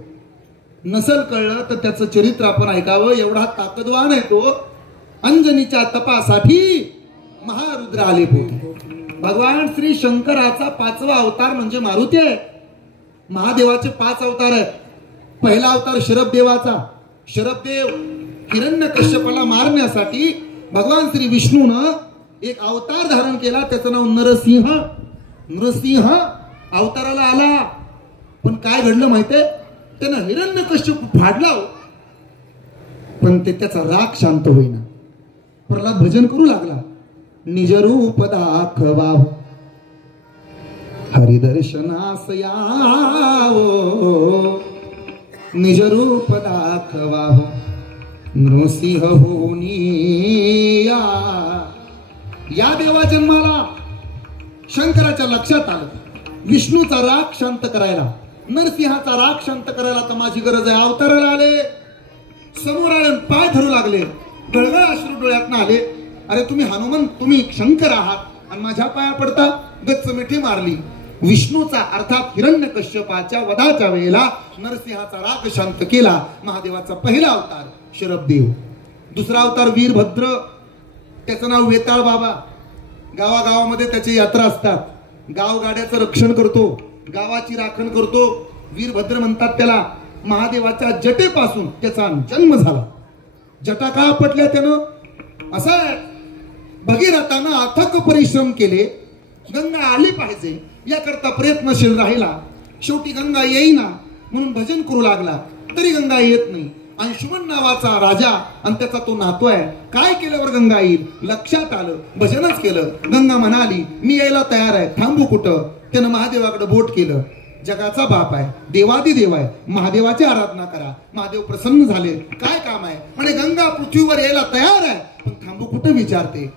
नसल कळलं तर त्याचं चरित्र आपण ऐकावं. एवढा ताकदवान आहे तो. अंजनीच्या तपासाठी महारुद्र आले पोटी. भगवान श्री शंकराचा 5वा अवतार म्हणजे मारुती आहे. महादेवाचे 5 अवतार आहेत. पहिला अवतार शरभदेवाचा. शरभदेव हिरण्यकश्यपाला मारण्यासाठी भगवान श्री विष्णूनं एक अवतार धारण केला. त्याचं नाव नरसिंह. नरसिंह अवताराला आला. पण काय घडलं माहितीये? त्यानं हिरण्यकश्यप फाडला, पण त्याचा राग शांत होईना. प्रल्हाद भजन करू लागला. निज रूप दाखवा हरिदर्शनास यावो, निज रूप दाखवा नृसिंह होनी या देवा जन्माला. शंकराच्या लक्षात आलं विष्णूचा राग शांत करायला, नरसिंहाचा राग शांत करायला तर माझी गरज आहे. अवताराला आले. समोर आले, पाय धरू लागले. गळगळ अश्रू डोळ्यातनं आले. अरे तुम्ही हनुमान, तुम्ही शंकर आहात आणि माझ्या पाया पडता. गच्च मिठी मारली. विष्णूचा अर्थात हिरण्यकश्यपाच्या वधाच्या वेळेला नरसिंहाचा राग शांत केला. महादेवाचा पहिला अवतार शरभदेव. दुसरा अवतार वीरभद्र. त्याचं नाव वेताळ बाबा. गावागावामध्ये त्याची यात्रा असतात. गावगाड्याचं रक्षण करतो, गावाची राखण करतो. वीरभद्र म्हणतात त्याला. महादेवाच्या जटेपासून त्याचा जन्म झाला. जटा का पटल्या त्यानं? असं आहे, भगीरथानं अथक परिश्रम केले. गंगा आली पाहिजे याकरता प्रयत्नशील राहिला. शेवटी गंगा येईना म्हणून भजन करू लागला. तरी गंगा येत नाही. अंशुमन नावाचा राजा आणि त्याचा तो नातू आहे. काय केल्यावर गंगा येईल? लक्षात आलं, भजनच केलं. गंगा म्हणाली मी यायला तयार आहे, थांबू कुठं? त्यानं महादेवाकडे बोट केलं. जगाचा बाप आहे, देवादिदेव आहे, महादेवाची आराधना करा. महादेव प्रसन्न झाले. काय काम आहे म्हणे? गंगा पृथ्वीवर यायला तयार आहे, पण थांबू कुठं विचारते.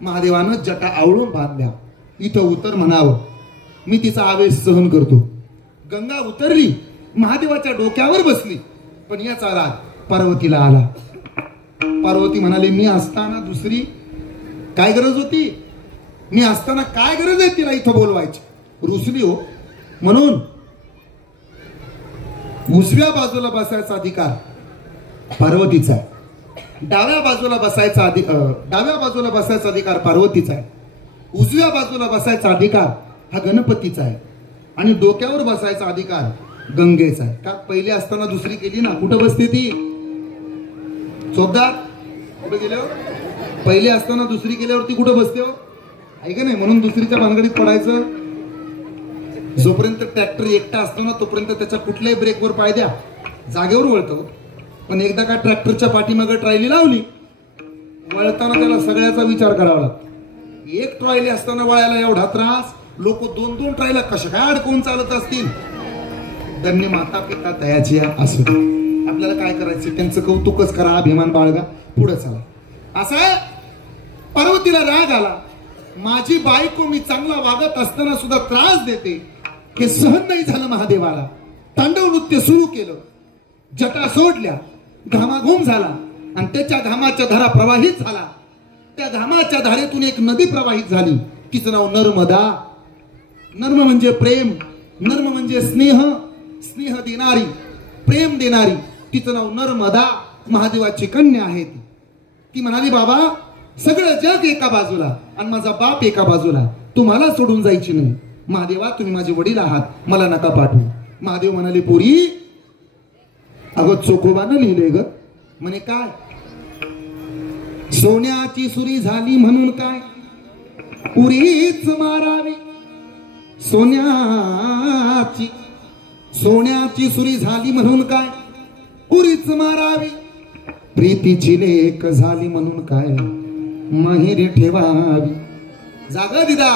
महादेवानं जटा आवळून बांधल्या. इथं उतर म्हणावं, मी तिचा आवेश सहन करतो. गंगा उतरली, महादेवाच्या डोक्यावर बसली. पण याचा राग पार्वतीला आला. पार्वती म्हणाली मी असताना दुसरी काय गरज होती? मी असताना काय गरज आहे तिला इथं बोलवायची? रुसली हो. म्हणून उजव्या बाजूला बसायचा अधिकार पार्वतीचा आहे. डाव्या बाजूला बसायचा अधिकार पार्वतीचा आहे. उजव्या बाजूला बसायचा अधिकार हा गणपतीचा आहे. आणि डोक्यावर बसायचा अधिकार गंगेचा आहे. का? पहिले असताना दुसरी केली ना, कुठं बसते ती? चोपदार कुठे गेले? पहिले असताना दुसरी केल्यावरती कुठं बसते हो? ऐका नाही. म्हणून दुसरीच्या भानगडीत पडायचं. जोपर्यंत ट्रॅक्टर एकटा असतो ना तोपर्यंत त्याच्या कुठल्याही ब्रेकवर पाय द्या, जागेवर वळतो. पण एकदा का ट्रॅक्टरच्या पाठीमागे ट्रायली लावली, वळताना त्याला सगळ्याचा विचार करावा लागतो. एक ट्रायली असताना वळायला एवढा त्रास. लोक 2-2 ट्रायला कशा काय अडकवून चालत असतील. धन्य माता पिता दयाची असू दे. आपल्याला काय करायचं? त्यांचं कौतुकच करा, अभिमान बाळगा, पुढे चला. असं आहे. पार्वतीला राग आला. माझी बायको मी चांगला वागत असताना सुद्धा त्रास देते, हे सहन नाही झालं महादेवाला. तांडव नृत्य सुरू केलं. जटा सोडल्या, घामाघूम झाला आणि त्याच्या घामाच्या धारा प्रवाहित झाला. त्या घामाच्या धारेतून एक नदी प्रवाहित झाली. तिचं नाव नर्मदा. नर्म म्हणजे प्रेम, नर्म म्हणजे स्नेह, स्नेह देणारी, प्रेम देणारी. तिचं नाव नर्मदा. महादेवाची कन्या आहे ती. ती म्हणाली बाबा सगळं जग एका बाजूला आणि माझा बाप एका बाजूला, तुम्हाला सोडून जायची नाही. महादेवा तुम्ही माझे वडील आहात, मला नका पाठवू. महादेव म्हणाले पोरी अगं चोखोबानं लिहिलंय ग. म्हणे काय? सोन्याची सुरी झाली म्हणून काय उरीच मारावी. सोन्याची सुरी झाली म्हणून काय उरीच मारावी. प्रीतीची लेक झाली म्हणून काय माहेरी ठेवावी. जागा दिदा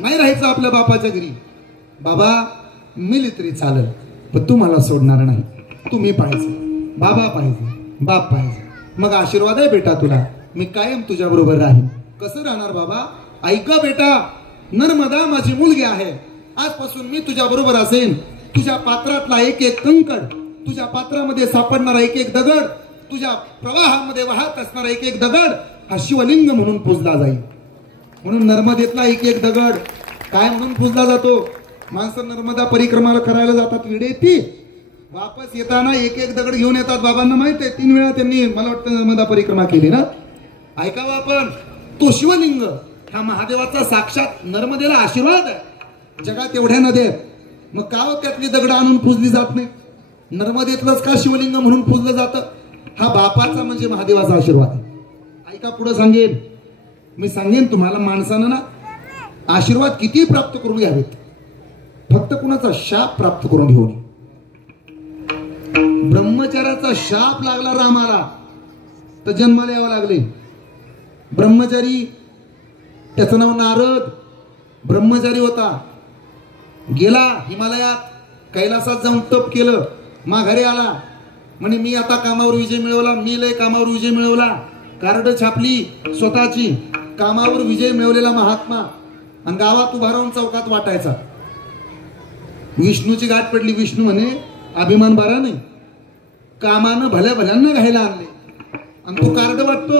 नाही राहायचं आपल्या बापाच्या घरी. बाबा मिली तरी चालेल, पण तू मला सोडणार नाही. तुम्ही पाहिजे, बाबा पाहिजे, बाप पाहिजे. मग आशीर्वाद आहे बेटा तुला, मी कायम तुझ्या बरोबर राहीन. कसं राहणार बाबा? ऐक बेटा, नर्मदा माझी मुलगी आहे. आजपासून मी तुझ्या बरोबर असेन. तुझ्या पात्रातला एक एक कंकड, तुझ्या पात्रामध्ये सापडणारा एक एक दगड, तुझ्या प्रवाहामध्ये वाहत असणारा एक एक दगड हा शिवलिंग म्हणून पूजला जाईल. म्हणून नर्मदेतला एक एक दगड काय म्हणून पूजला जातो? माणसं नर्मदा परिक्रमाला करायला जातात, विडे ती वापस येताना एक एक दगड घेऊन येतात. बाबांना माहित आहे 3 वेळा त्यांनी मला वाटतं नर्मदा परिक्रमा केली ना. ऐकावं आपण, तो शिवलिंग हा महादेवाचा साक्षात नर्मदेला आशीर्वाद आहे. जगात एवढ्या नद्या आहेत, मग का त्यातली दगड आणून पूजली जात नाही? नर्मदेतलंच का शिवलिंग म्हणून पूजलं जातं? हा बापाचा म्हणजे महादेवाचा आशीर्वाद आहे. ऐका, पुढे सांगेन मी, सांगेन तुम्हाला. माणसानं ना आशीर्वाद किती प्राप्त करून घ्यावेत, फक्त कुणाचा शाप प्राप्त करून घेऊ नये. ब्रह्मचार्याचा शाप लागला रामाला तर जन्माला यावं लागले. ब्रह्मचारी, त्याचं नाव नारद, ब्रह्मचारी होता. गेला हिमालयात, कैलासात जाऊन तप केलं, माघारी आला. म्हणे मी आता कामावर विजय मिळवला, मी लय कामावर विजय मिळवला. कार्ड छापली स्वतःची, कामावर विजय मिळवलेला महात्मा. आणि गावात उभा राहून चौकात वाटायचा. विष्णूची गाठ पडली. विष्णू म्हणे अभिमान बारा नाही, कामानं भल्या भल्यांना घ्यायला आणले आणि तो कार्ड वाटतो.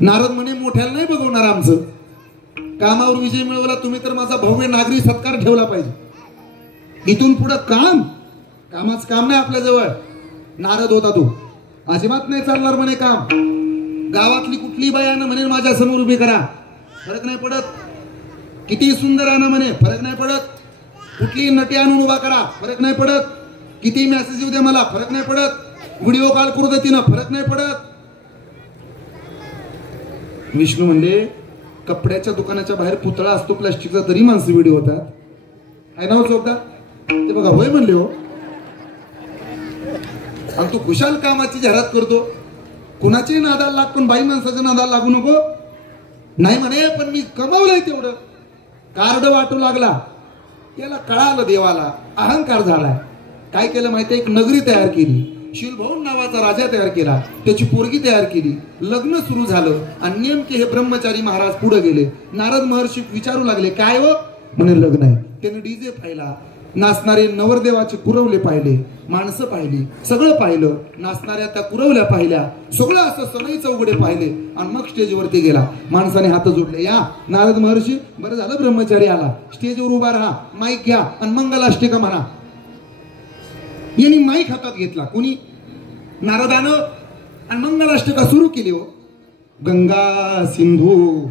नारद म्हणे मोठ्याला नाही बघवणार, आमचं कामावर विजय मिळवला तुम्ही तर माझा भव्य नागरी सत्कार ठेवला पाहिजे. इथून पुढे कामाच काम नाही आपल्या जवळ. नारद होता तो, अजिबात नाही चालणार म्हणे काम. गावातली कुठली बायानं म्हणे माझ्या समोर उभी करा, फरक नाही पडत. किती सुंदर आहे ना म्हणे, फरक नाही पडत. कुठली नटी आणून उभा करा, फरक नाही पडत. किती मेसेज येऊ दे मला, फरक नाही पडत. व्हिडिओ कॉल करू दे तिनं, फरक नाही पडत. विष्णू म्हणले कपड्याच्या दुकानाच्या बाहेर पुतळा असतो प्लास्टिकचा, तरी माणसं व्हिडिओ होतात. आहे ना चोपदा? ते बघा होय म्हणले हो. आणि तू खुशाल कामाची जाहिरात करतो, कुणाची नादाला लाग, पण बाई माणसाच्या नादाला लागू नको. नाही म्हणे पण मी कमावलंय तेवढं. कार्ड वाटू लागला. याला कळालं देवाला, अहंकार झालाय. काय केलं माहितीये? एक नगरी तयार केली, शिलभवन नावाचा राजा तयार केला, त्याची पोरगी तयार केली, लग्न सुरू झालं. आणि नेमके हे ब्रह्मचारी महाराज पुढे गेले. नारद महर्षी विचारू लागले काय हो? म्हणे लग्न आहे. त्याने डीजे पाहिला, नाचणारे नवरदेवाचे कुरवले पाहिले, माणसं पाहिली, सगळं पाहिलं. नाचणाऱ्या त्या कुरवल्या पाहिल्या, सगळं असं सनई चौघडे पाहिले. आणि मग स्टेजवरती गेला. माणसाने हात जोडले. या नारद महर्षी, बरं झालं ब्रह्मचारी आला, स्टेजवर उभा राहा, माईक घ्या आणि मंगलाष्टका म्हणा. यांनी माईक हातात घेतला कोणी? नारदानं, आणि मंगलाष्टका सुरू केली. हो, गंगा सिंधू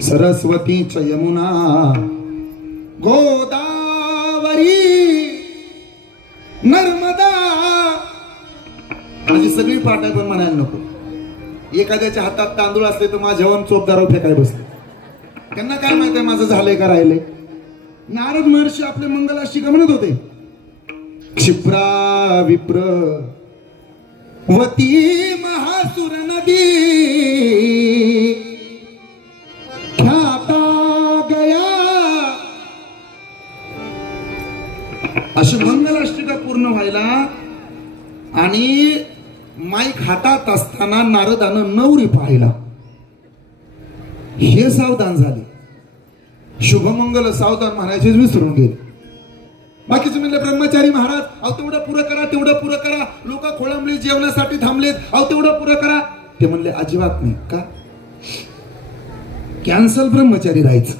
सरस्वती च यमुना गोदावरी नर्मदा. माझी सगळी पाठ पण म्हणायला नको. एखाद्याच्या हातात तांदूळ असले तर माझ्यावर चोपदारावर फेकाय बसले. त्यांना काय माहिती आहे माझं झालंय का राहिलंय? नारद महर्षी आपले मंगलाष्टका म्हणत होते. क्षिप्रा विप्र वती महासुर नदी ख्याता गया. अशी मंगलाष्टका पूर्ण व्हायला आणि माईक हातात असताना नारदानं नवरी पाहिला. हे सावधान झाले. शुभमंगल सावधान म्हणायचेच विसरून गेले. बाकीचे म्हणले ब्रह्मचारी महाराज, अहो तेवढं पुरं करा, तेवढं पुरं करा. लोक खोळंबली जेवणासाठी थांबलेत, अहो तेवढं पुरं करा. ते म्हणले अजिबात नाही. का? कॅन्सल ब्रह्मचारी राहायचं.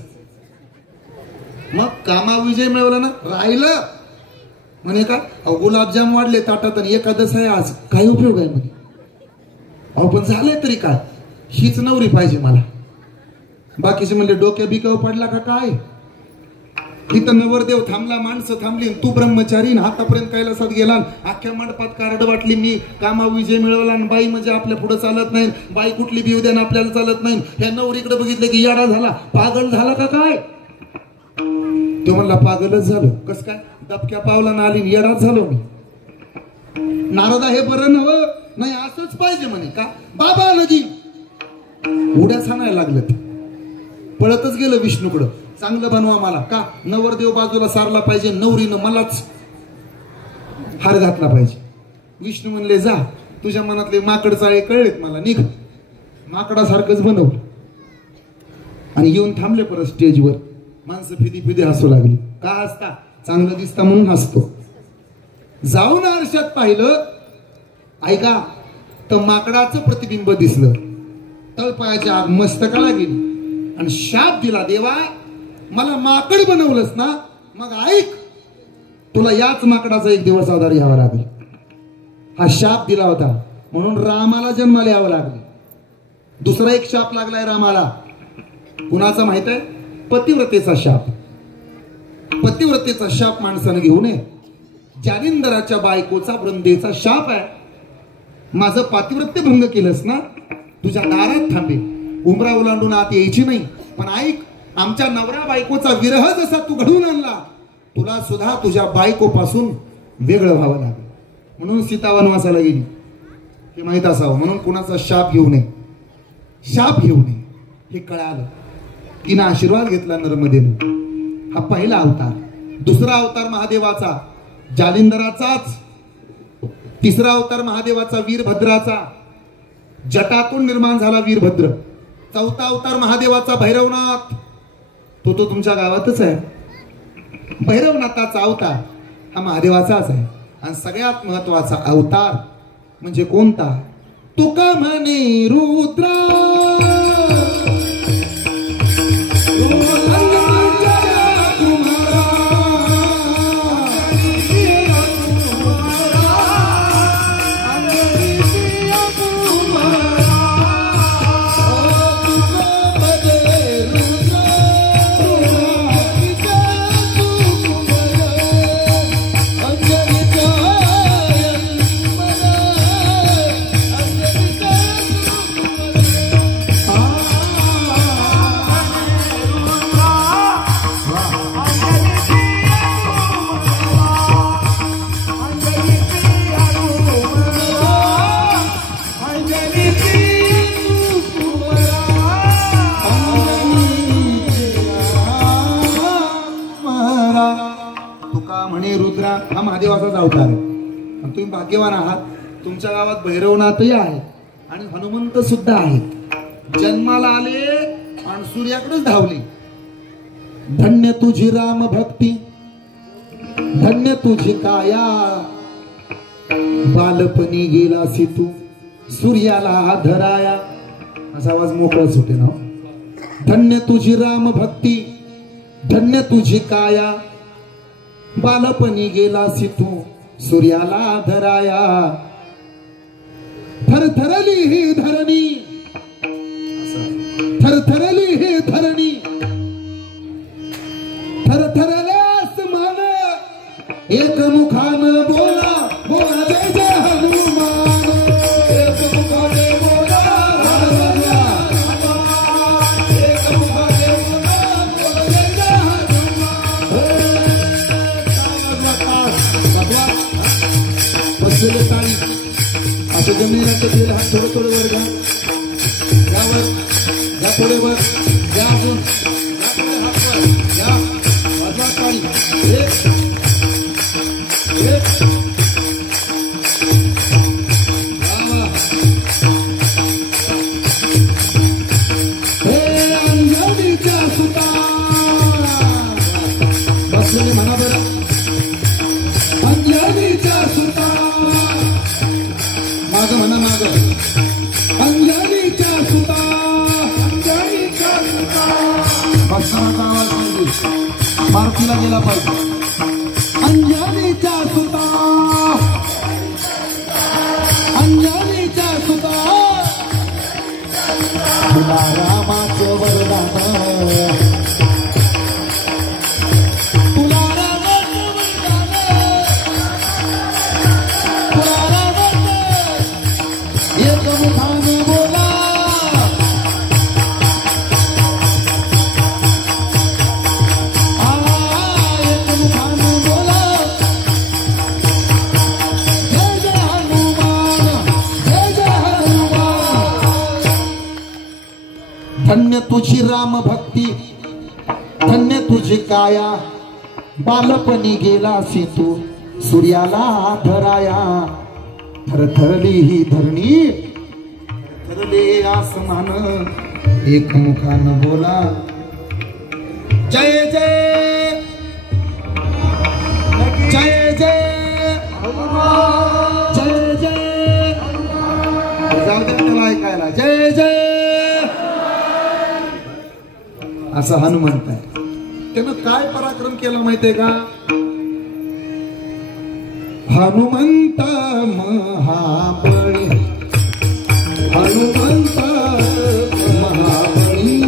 मग कामा विजय मिळवला ना, राहिलं म्हणे का? अहो गुलाबजाम वाढले ताटात आणि एकादश आहे आज, काय उपयोग आहे म्हणे. अहो पण झालंय तरी काय, हीच नवरी पाहिजे मला. बाकीचे म्हणले डोक्या बिकाव पडला का काय? इथं नवरदेव थांबला, माणसं थांबली, तू ब्रह्मचारी हातापर्यंत कैलासात गेला. अख्ख्या मंडपात कार्ड वाटली, मी कामा विजय मिळवला. बाई म्हणजे आपल्या पुढे चालत नाही, बाई कुठली बी उद्या आपल्याला चालत नाही. ह्या नवरीकडे बघितलं की याडा झाला, पागल झाला का काय? तो म्हणला पागलच झालो. कस काय? दबक्या पावला ना आली, येडाच झालो मी. नारदा हे बरं नव्ह, नाही असंच पाहिजे म्हणे. का? बाबा नदी उड्या छानायला लागलं. पळतच गेलं विष्णूकडं, चांगलं बनवा मला. का? नवरदेव बाजूला सारला पाहिजे, नवरीनं मलाच हार घातला पाहिजे. विष्णू म्हणले जा, तुझ्या मनातले माकड चाळे कळलेत मला, निघ. माकडासारखंच बनवलं आणि येऊन थांबले परत स्टेजवर. माणसं फिदी फिदी हसू लागली. का हसता? चांगलं दिसता म्हणून हसतो. जाऊन आरशात पाहिलं, ऐका, तर माकडाचं प्रतिबिंब दिसलं. तळपायाच्या आग मस्तकाला गेली आणि शाप दिला, देवा मला माकड बनवलंस ना, मग ऐक, तुला याच माकडाचा एक दिवस आधार घ्यावा लागेल. हा शाप दिला होता म्हणून रामाला जन्माला यावं लागलं. दुसरा एक शाप लागलाय रामाला. कुणाचा माहित आहे? पतिव्रतेचा शाप. पतिव्रतेचा शाप माणसानं घेऊ नये. जालिंदराच्या बायकोचा वृंदेचा शाप आहे. माझं पातिव्रत्य भंग केलंस ना, तुझ्या दारात थांबे. उमरा ओलांडून आत यायची नाही. पण ऐक, आमच्या नवरा बायकोचा विरह जसा तू घडवून आणला, तुला सुद्धा तुझ्या बायकोपासून वेगळं व्हावं लागेल. म्हणून सीता वनवासाला गेली. हे माहित असावं. म्हणून कुणाचा शाप घेऊ नये. शाप घेऊ नये हे कळालं. तिनं आशीर्वाद घेतला नर्मदेनं. हा पहिला अवतार. दुसरा अवतार महादेवाचा जालिंदराचाच. तिसरा अवतार महादेवाचा वीरभद्राचा. जटातून निर्माण झाला वीरभद्र. चौथा अवतार महादेवाचा भैरवनाथ. तो तुमच्या गावातच आहे. भैरवनाथाचा अवतार हा महादेवाचाच आहे. आणि सगळ्यात महत्वाचा अवतार म्हणजे कोणता? तुका म्हणे रुद्रा महादेवाचाच अवतार आहे. तुम्ही भाग्यवान आहात. तुमच्या गावात भैरवनाथही आहे आणि हनुमंत सुद्धा आहे. जन्माला आले आणि सूर्याकडेच धावले. धन्य तुझी राम भक्ती, धन्य तुझी काया, बालपणी गेलासी तू सूर्याला धराया. असा आवाज मोकळा सुटे ना. धन्य तुझी राम भक्ती, धन्य तुझी काया, बालपणी गेलासी तू सूर्याला धराया. थरथरली ही धरणी, थरथरली ही धरणी, थरथरले आसमान, एक मुखानं बोला बोला जय जय हनुमान. एक मुखाने बोला हनुमान, एक मुखाने बोला जय जय हनुमान. असं जमिनीला गेलं. हात थोडं थोडं वर घ्या. यावर या पुढे वर या. अजून या वाजवा काळी. एक एक हे अंजनीच्या सुता बसलेले म्हणा बरं. अंजनीच्या सुता माग म्हणा माग. अंजनीच्या सुता, अंजनीच्या सुता. भक्ताचा आवाज पाहिजे, मारुतीला गेला पाहिजे. अंजनीच्या सुता, अंजनीच्या सुता, तुला रामाचं वरदान, तुला रामाचं वरदान, एक मुखाने बोला. एक मुखाने बोला जय जय हनुमान, जय जय हनुमान. धन्य तुझी राम भक्ती, धन्य तुझी काया, बालपणी गेलासी तू सूर्याला धराया. थरथरली ही धरणी, थरले आसमान, एक मुखानं बोला जय जय जय जय जय जय. जाऊ दे त्याला ऐकायला. जय जय असं हनुमंत आहे. त्यानं काय पराक्रम केला माहितीये का? हनुमंत महाबळी हनुमंत महाबळी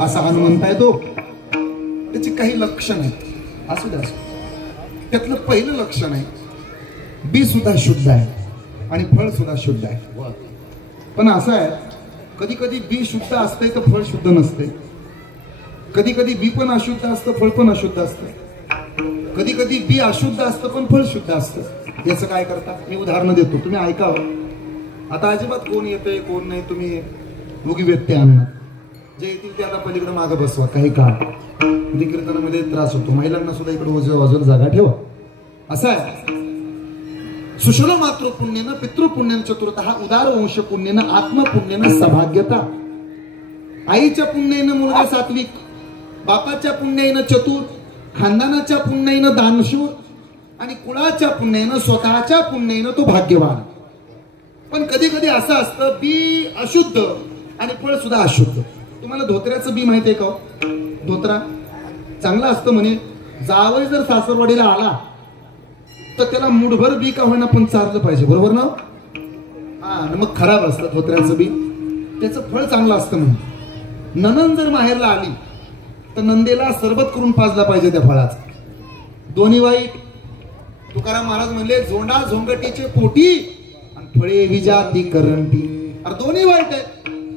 असा हनुमंत आहे तो. त्याची काही लक्षण आहेत, असू द्या. त्यातलं पहिलं लक्षण आहे बी सुद्धा शुद्ध आहे आणि फळ सुद्धा शुद्ध आहे. पण असं आहे कधी कधी बी शुद्ध असते तर फळ शुद्ध नसते, कधी कधी बी पण अशुद्ध असतं फळ पण अशुद्ध असतं, कधी कधी बी अशुद्ध असतं पण फळ शुद्ध असतं. याचं काय करता मी उदाहरण देतो, तुम्ही ऐकावं. आता अजिबात कोण येतंय कोण नाही तुम्ही मुगी व्यत्यय आणणार, जे येतील ते आता पलीकडे मागे बसवा काही काळ. म्हणजे कीर्तनामध्ये त्रास होतो, महिलांना सुद्धा इकडे बाजूला जागा ठेवा. असं आहे सुशल मातृ पुण्यनं पितृपुण्यन चतुर्थः उदार वंश पुण्यनं आत्मपुण्यनं सभाग्यता. आईच्या पुण्याईनं मुलगा सात्विक, बापाच्या पुण्याईनं चतुर, खानदानाच्या पुण्याईनं दानशूर आणि कुळाच्या पुण्याईनं स्वतःच्या पुण्याईनं तो भाग्यवान. पण कधी कधी असं असतं बी अशुद्ध आणि फळ सुद्धा अशुद्ध. तुम्हाला धोत्र्याचं बी माहिती आहे का? धोत्रा चांगला असतं म्हणे, जावई जर सासरवाडीला आला तर त्याला मुठभर बी का होईना पण चारलं पाहिजे, बरोबर ना? हा, मग खराब असतं धोत्र्याचं बी, त्याचं फळ चांगलं असतं. म्हणून ननंद जर माहेरला आली तर नंदेला सरबत करून पाजला पाहिजे त्या फळाचा. दोन्ही वाईट. तुकाराम महाराज म्हणले झोंडा झोंगटीचे पोटी आणि फळे विजाती करंटी. अरे दोन्ही वाईट आहे,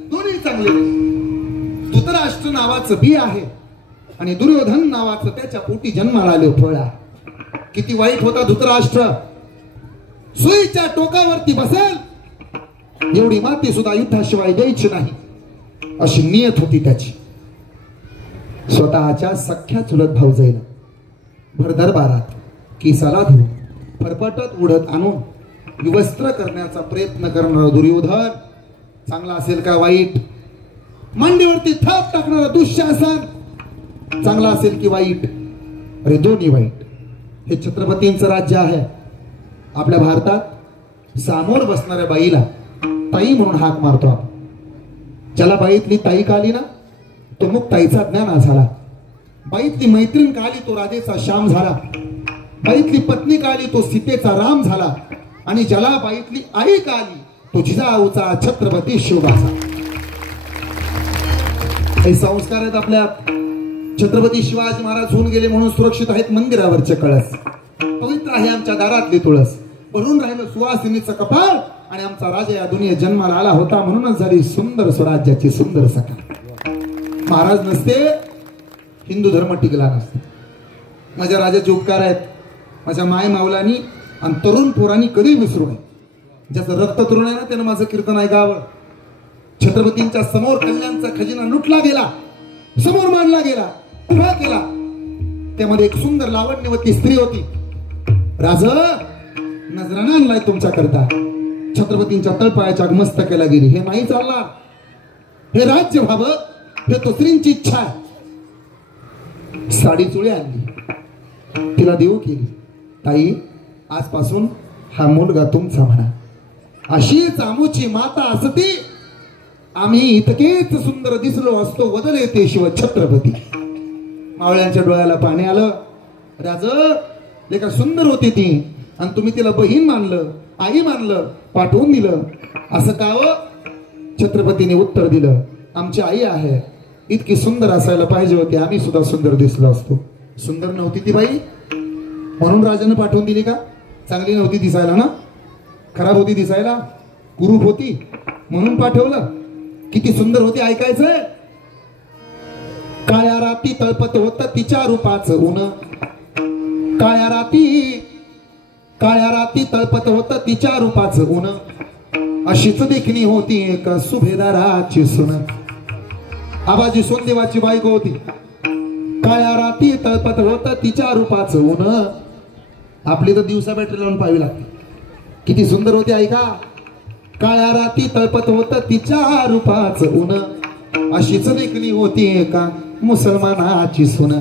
दोन्ही चांगले. धृतराष्ट्र नावाचं बी आहे आणि दुर्योधन नावाचं त्याच्या पोटी जन्माला आले फळ आहे. किती वाईट होता धृतराष्ट्र. सुईच्या टोकावरती बसेल एवढी माती सुद्धा युद्धाशिवाय द्यायची नाही अशी नियत होती त्याची. स्वतःच्या सख्या चुलत भाऊजाईला भर दरबारात केसाला धरून फरफटत उडत आणून विवस्त्र करण्याचा प्रयत्न करणारा दुर्योधन चांगला असेल का वाईट? मांडीवरती थाप टाकणारा दुःशासन चांगला असेल की वाईट? अरे दोन्ही वाईट. हे छत्रपतींचं राज्य आहे. आपल्या भारतात सामोर बसणाऱ्या बाईला ताई म्हणून हाक मारतो आपण. ज्याला बाईतली ताई काली ना तो मग ताईचा ज्ञान झाला. बाईतली मैत्रीण काली तो राधेचा श्याम झाला. बाईतली पत्नी काली तो सीतेचा राम झाला. आणि ज्याला बाईतली आई काली तो जिजाऊचा छत्रपती शिवबाचा. हे संस्कार आहेत आपल्या. छत्रपती शिवाजी महाराज होऊन गेले म्हणून सुरक्षित आहेत मंदिरावरचे कळस. पवित्र आहे आमच्या दारातली तुळस. भरून राहिलं सुवासिनीचं कपाळ आणि आमचा राजा या दुनियेत जन्माला आला होता म्हणूनच झाली सुंदर स्वराज्याची सुंदर सकाळ. महाराज नसते हिंदू धर्म टिकला नसते. माझ्या राजाचे उपकार आहेत. माझ्या माय मावलांनी आणि तरुण पोरांनी कधी विसरू नये. ज्याचं रक्त तरुण आहे ना त्यानं माझं कीर्तन ऐकावं. छत्रपतींच्या समोर कल्याणचा खजिना लुटला गेला, समोर मांडला गेला, उभा केला. त्यामध्ये एक सुंदर लावण्यवती स्त्री होती. राज नजरानं आणलाय तुमच्या करता. छत्रपतींच्या तळपायाच्या मस्तकाला गेली. हे नाही चालणार. हे राज्य व्हावं हे तो स्त्रींची इच्छा आहे. साडी चुळी आणली, तिला देऊ केली. ताई आजपासून हा मुलगा तुमचा म्हणा. अशीच आमूची माता असती आम्ही इतकेच सुंदर दिसलो असतो वदले ते शिव छत्रपती. मावळ्यांच्या डोळ्याला पाणी आलं. राज लेका सुंदर होती ती आणि तुम्ही तिला बहीण मानलं, आई मानलं, पाठवून दिलं. असं का हो? छत्रपतीने उत्तर दिलं आमची आई आहे, इतकी सुंदर असायला पाहिजे होती, आम्ही सुद्धा सुंदर दिसलो असतो. सुंदर नव्हती ती बाई म्हणून राजाने पाठवून दिली का? चांगली नव्हती दिसायला ना, खराब होती दिसायला, कुरूप होती म्हणून पाठवलं. किती सुंदर होती ऐकायचंय. काळ्या राती तळपत होत तिच्या रूपाचं ऊन, काळ्या राती तळपत होत तिच्या रूपाचं ऊन, अशीच देखणी होती एका सुभेदाराची सून. आबाजी सोनदेवाची बायको होती. काळ्या राती तळपत होत तिच्या रूपाचं ऊन. आपली तर दिवसा बॅटरी लावून पाहावी लागते. किती सुंदर होती ऐका. काळ्या राती तळपत होत तिच्या रूपाचं ऊन, अशीच देखणी होती एका मुसलमानाची सून.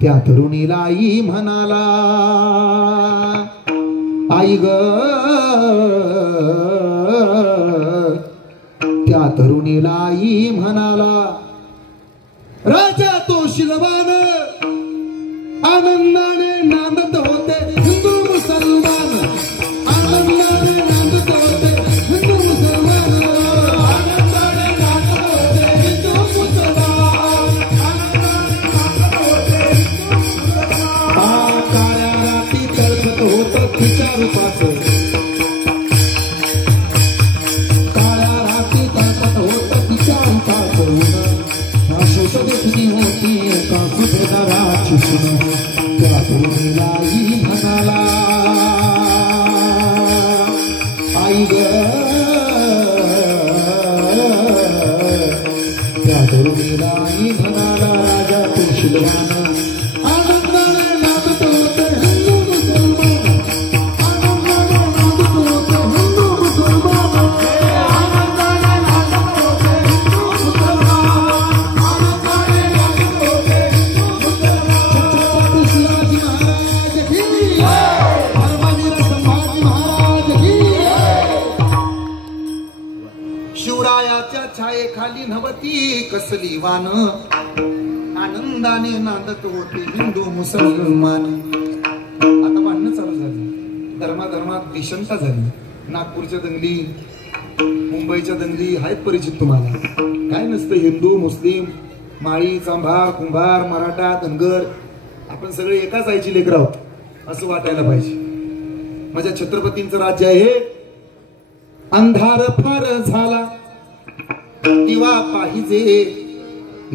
त्या तरुणीला आई म्हणाला, आई ग. त्या तरुणीला आई म्हणाला, राजा तो शिलवान. आनंदाने नांदत होते हिंदू मुसलमान, आनंदाने नांदत होते हिंदू मुसलमान, आनंदाने नांदत होते हिंदू मुसलमान, आनंदाने नांदत होते हिंदू मुसलमान. काळ्या राती तळपत होत तिच्या रूपाचं, काळ्या राती तळपत होत तिच्या रूपाचं ऊन, अशीच देखणी होती एका सुभेदाराची सून. त्या तरुणीला आई म्हणाला, आई ग. त्या तरुणीला आई म्हणाला, राजा तो शिलवान. आनंदाने नाचत होते हिंदू मुसलमान, आनंदाने नाचत होते हिंदू मुसलमान, आनंदाने नाचत होते हिंदू मुसलमान, आनंदाने नाचत होते हिंदू मुसलमान. छत्रपती शिवाजी महाराज की जय, धर्मवीर संभाजी महाराज की जय. शिवरायाच्या छायेखाली नवती कसली वान, आनंदाने नांदत होते हिंदू मुसलमान. आता भांडणं चालू झाली, धर्माधर्मात विषमता झाली. नागपूरच्या दंगली, मुंबईच्या दंगली आहेत परिचित तुम्हाला. काय नसतं हिंदू मुस्लिम, माळी चांभार कुंभार मराठा धनगर, आपण सगळे एकाच आईची लेकरं आहोत असं वाटायला पाहिजे. माझ्या छत्रपतींचं राज्य आहे. अंधार फार झाला दिवा पाहिजे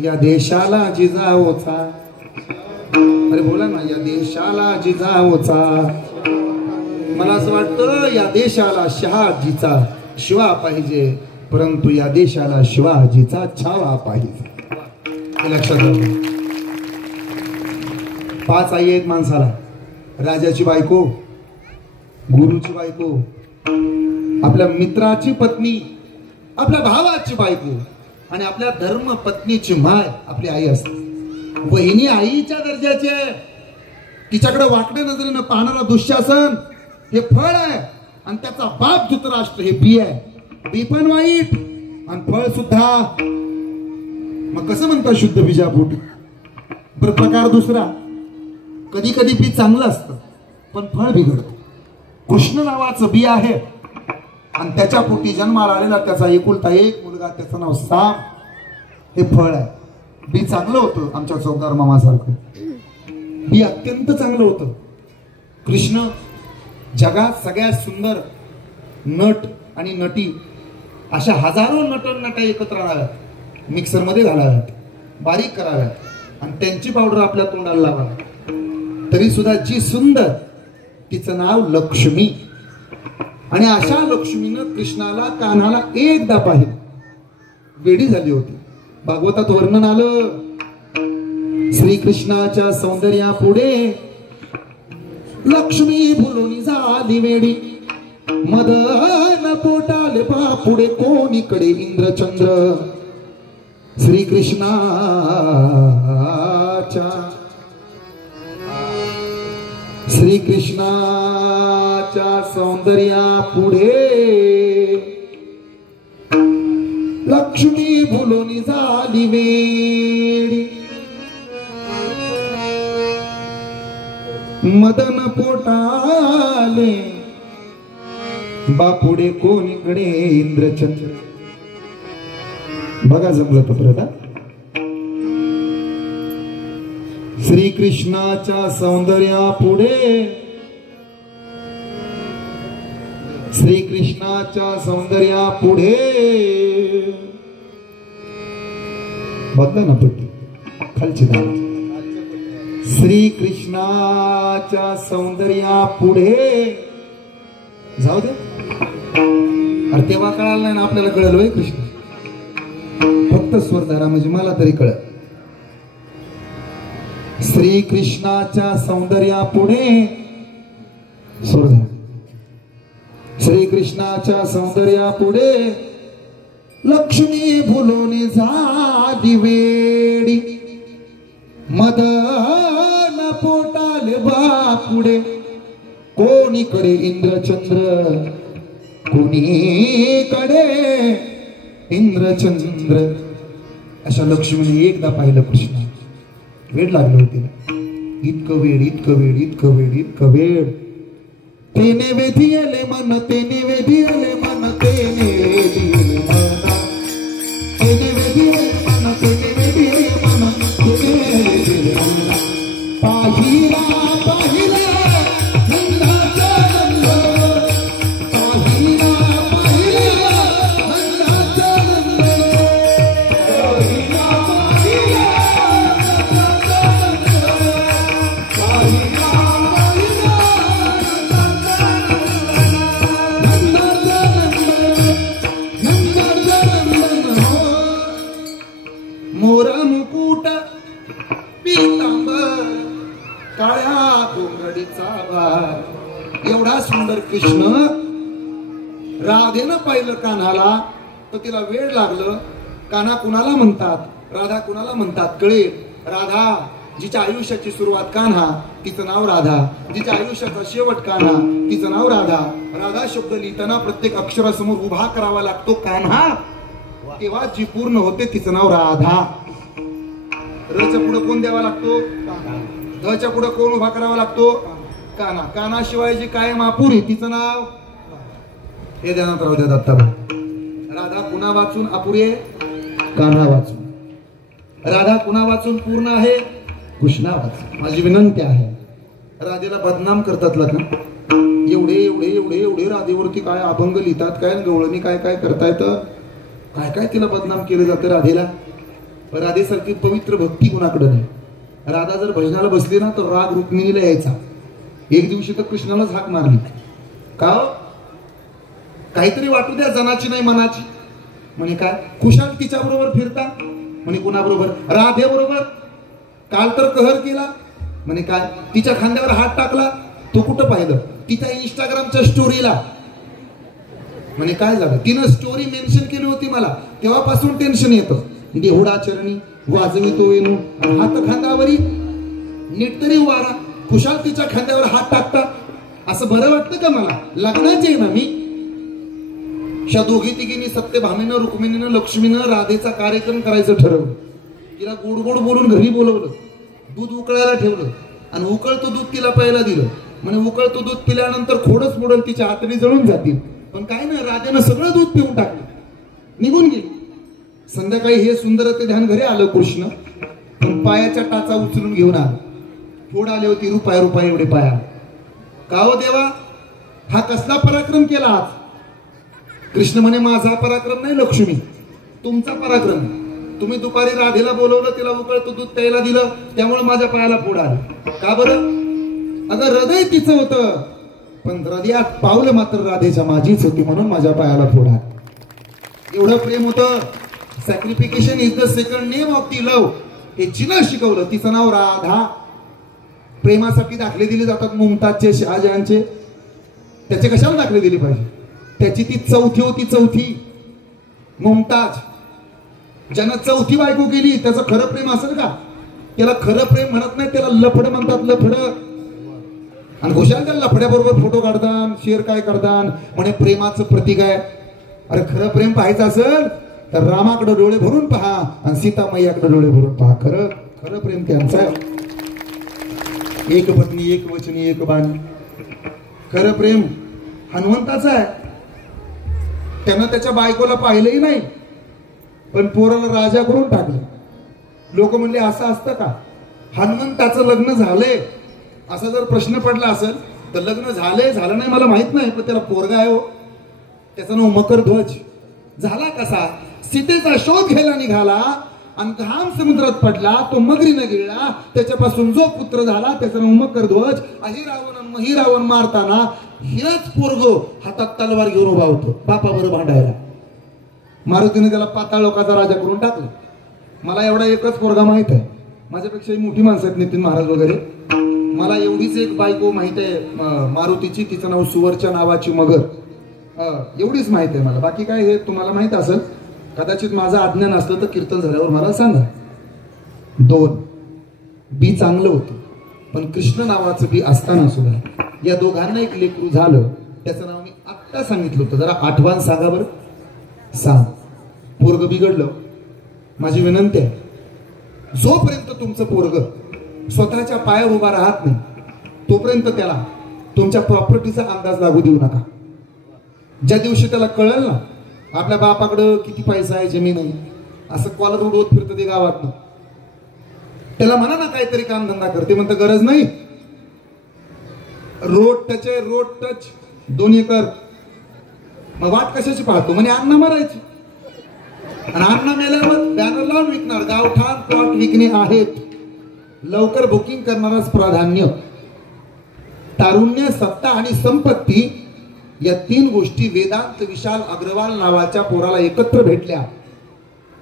या देशाला जिजाऊचा. अरे बोला ना, या देशाला जिजाऊचा. मला असं वाटतं या देशाला शहाजीचा शिवा पाहिजे, परंतु या देशाला शिवाजीचा छावा पाहिजे. हे लक्षात ठेवा. 5 आई आहेत माणसाला. राजाची बायको, गुरुची बायको, आपल्या मित्राची पत्नी, आपल्या भावाची बायको आणि आपल्या धर्म पत्नीची माय आपली आई असते. वहिनी आईच्या दर्जाचे. तिच्याकडे वाकड्या नजरेनं पाहणारा दुःशासन हे फळ आहे आणि त्याचा बाप धृतराष्ट्र हे बी आहे. बी पण वाईट आणि फळ सुद्धा. मग कसं म्हणतात शुद्ध बीजापोटी. बरं प्रकार दुसरा, कधी कधी बी चांगलं असतं पण फळ बिघडतं. कृष्ण नावाचं बी आहे आणि त्याच्या पोटी जन्माला आलेला त्याचा एकुलता एक मुलगा, त्याचं नाव साम. हे फळ आहे. बी चांगलं होतं आमच्या चौदार मामासारखं. बी अत्यंत चांगलं होतं. कृष्ण जगात सगळ्यात सुंदर नट आणि नटी अशा हजारो नट्या एकत्र आणाव्यात, मिक्सरमध्ये घालाव्यात, बारीक कराव्यात आणि त्यांची पावडर आपल्या तोंडाला लावाव्यात. तरी सुद्धा जी सुंदर तिचं नाव लक्ष्मी. आणि अशा लक्ष्मीनं कृष्णाला कान्हाला एकदा पाहिलं, वेडी झाली होती. भागवतात वर्णन आलं. श्रीकृष्णाच्या सौंदर्यापुढे लक्ष्मी भुलून झाली वेडी. मदन पोटाले पुढे कोणीकडे इंद्रचंद्र. श्रीकृष्णाच्या सौंदर्या पुढे लक्ष्मी भुलून झाली वेडी. मदन पोटाले बापुडे कोणीकडे इंद्रचंद्र. बघा जमलं तर प्रथा. श्रीकृष्णाच्या सौंदर्या पुढे, श्रीकृष्णाच्या सौंदर्या पुढे बघा ना पट्टी. खालची धाव. श्रीकृष्णाच्या सौंदर्या पुढे जाऊ दे. अरे तेव्हा कळालं नाही ना आपल्याला, कळलं होय कृष्ण. फक्त स्वर धरा म्हणजे मला तरी कळलं. श्रीकृष्णाच्या सौंदर्या पुढे स्वर धरा. श्रीकृष्णाच्या सौंदर्या पुढे लक्ष्मी भुलून झाली वेडी. मदन पोटाले बापुडे कोणीकडे इंद्रचंद्र, कोणीकडे इंद्रचंद्र. अशा लक्ष्मीने एकदा पाहिलं कृष्ण. वेड लागलं होते. इतकं वेड, इतकं वेड, इतकं वेड, इतकं वेड. तेने वेधियले मन, तेने वेधियले मन, तेने वेधियले मन, तेने वेधियले मन, तेने वेधियले मन, तेने वेधियले मन. पाहिला पाहिला नंदाचा नंद, पाहिला पाहिला नंदाचा नंद, पाहिला पाहिला नंदाचा नंद, पाहिला पाहिला मोरा मुकुट पीतांबर काळ्या घोंगडीचा भार. एवढा सुंदर कृष्ण. राधेनं पाहिलं कान्हाला तर तिला वेळ लागलं. कान्हा कुणाला म्हणतात, राधा कुणाला म्हणतात कळेल. राधा जिच्या आयुष्याची सुरुवात कान्हा, तिचं नाव राधा. जिच्या आयुष्याचा शेवट कान्हा, तिचं नाव राधा. राधा शब्द लिहिताना प्रत्येक अक्षरासमोर उभा करावा लागतो कान्हा, तेव्हा जी पूर्ण होते तिचं नाव राधा. रच्या पुढे कोण द्यावा लागतो, धच्या पुढे कोण उभा करावा लागतो, कान्हा. कान्हा शिवाय जी कायम अपुरी तिचं नाव, हे ध्यानात राहू द्या दत्ताभाऊ. राधा कुणा वाचून अपुरी आहे, कान्हा वाचून. राधा कुणा वाचून पूर्ण आहे, कृष्णा वाचून. माझी विनंती आहे, राधेला बदनाम करतात लग्न. एवढे एवढे एवढे एवढे राधेवरती काय अभंग लिहितात, काय गवळणी काय काय करतायत, काय काय तिला बदनाम केलं जातं राधेला. राधेसारखी पवित्र भक्ती कुणाकडे नाही. राधा जर भजनाला बसली ना तर राग रुक्मिणीला यायचा. एक दिवशी तर कृष्णालाच हाक मारली. का काहीतरी वाटू द्या जनाची नाही मनाची. म्हणे काय खुशाल तिच्या बरोबर फिरता, म्हणे कुणाबरोबर, राधे बरोबर. काल तर कहर केला, म्हणे काय तिच्या खांद्यावर हात टाकला. तो कुठं पाहिलं, तिच्या इंस्टाग्रामच्या स्टोरीला. म्हणे काय झालं, तिनं स्टोरी मेन्शन केली होती मला, तेव्हापासून टेन्शन येतं. देहुडा चरणी वाजवितो वेणू, हात खांद्यावरी नीट तरी वारा. खुशाल तिच्या खांद्यावर हात टाकता असं बरं वाटतं का मला. लग्नाचे ना मी. अशा दोघी तिघींनी सत्यभामेनं, रुक्मिणीनं, लक्ष्मीनं राधेचा कार्यक्रम करायचं ठरवलं. तिला गोड गोड बोलून घरी बोलवलं, दूध उकळायला ठेवलं आणि उकळतं दूध तिला प्यायला दिलं. म्हणजे उकळतं दूध पिल्यानंतर खोडच मोडल, तिच्या हाताने जळून जातील. पण काय ना, राधेनं सगळं दूध पिऊन टाकलं, निघून गेली. संध्याकाळी हे सुंदर ते ध्यान घरी आलं कृष्ण, पण पायाच्या टाचा उचलून घेऊन आलं. फोड आले होती रुपया रुपया एवढे पाया. का हो देवा, हा कसला पराक्रम केला आज. कृष्ण म्हणे माझा पराक्रम नाही लक्ष्मी, तुमचा पराक्रम. तुम्ही दुपारी राधेला बोलवलं, तिला उकळतं दूध प्यायला दिलं, त्यामुळे माझ्या पायाला फोड आलं. का बरं. अगं हृदय तिचं होतं, पण हृदयात पावलं मात्र राधेच्या माझीच होती, म्हणून माझ्या पायाला फोड आला. एवढं प्रेम होतं. Sacrification is the second name of the love, हे जिनं शिकवलं. तिचं नाव राधा. प्रेमासाठी दाखले दिले जातात मुमताजचे, शहाजहानचे. त्याचे कशाला दाखले दिले पाहिजे. त्याची ती चौथी होती, चौथी मुमताज. ज्यानं चौथी बायको केली त्याचं खरं प्रेम असेल का. त्याला खरं प्रेम म्हणत नाही, त्याला लफड म्हणतात, लफड. आणि घोषाल त्या लफड्याबरोबर फोटो काढतात, शेअर काय करतात, म्हणे प्रेमाचं प्रतीक आहे. अरे खरं प्रेम पाहायचं असेल तर रामाकडे डोळे भरून पहा आणि सीतामैयाकडे डोळे भरून पहा. खरं खरं प्रेम त्यांचं आहे. एक पत्नी, एक वचनी, एक बाणी. खरं प्रेम हनुमंताचं आहे. त्यानं त्याच्या बायकोला पाहिलंही नाही, पण पोराला राजा करून टाकलं. लोक म्हणले असं असतं का. हनुमंताचं लग्न झालंय असा जर प्रश्न पडला असेल तर लग्न झालंय झालं नाही मला माहित नाही, पण त्याला पोरगा आहे हो. त्याचं नाव मकरध्वज. झाला कसा, सीतेचा शोध घ्यायला निघाला आणि घाम समुद्रात पडला, तो मगरीनं गिळला, त्याच्यापासून जो पुत्र झाला त्याचं नाव मकरध्वज. अहिरावण मारताना हेच पोरगो हातात तलवार घेऊन उभा होतो बापाबरोबर भांडायला. मारुतीने त्याला पाताळ लोकांचा राजा करून टाकलं. मला एवढा एकच पोरगा माहित आहे, माझ्यापेक्षा मोठी माणसं आहेत नितीन महाराज वगैरे. मला एवढीच एक बायको माहित आहे मारुतीची, तिचं नाव सुवरच्या नावाची मगर, एवढीच माहित आहे मला. बाकी काय हे तुम्हाला माहित असेल, कदाचित माझं अज्ञान असलं तर कीर्तन झाल्यावर मला सांगा. 2 बी चांगलं होतं, पण कृष्ण नावाचं बी असताना सुद्धा या दोघांना एक लेकरू झालं, त्याचं नाव मी आत्ता सांगितलं होतं. जरा आठवण सांगा बरं. सांग. पोरग बिघडलं. माझी विनंती आहे, जोपर्यंत तुमचं पोरग स्वतःच्या पायावर उभा राहत नाही तोपर्यंत त्याला तुमच्या प्रॉपर्टीचा अंदाज लागू देऊ नका. ज्या दिवशी त्याला कळेल ना आपल्या बापाकडं किती पैसा आहे, जमीन आहे, असं कॉलर उडवत फिरतं ते गावात, त्याला म्हणा ना काहीतरी कामधंदा करते, म्हणतं गरज नाही. Road touch 2 acre. मग वाट कशाची पाहतो, म्हणे अण्णा मारायची. आणि अण्णा मेल्यावर बॅनर लावून विकणार, गावठाण प्लॉट विकणे आहेत, लवकर बुकिंग करणारच प्राधान्य. तारुण्य, सत्ता आणि संपत्ती या 3 गोष्टी वेदांत विशाल अग्रवाल नावाच्या पोराला एकत्र भेटल्या.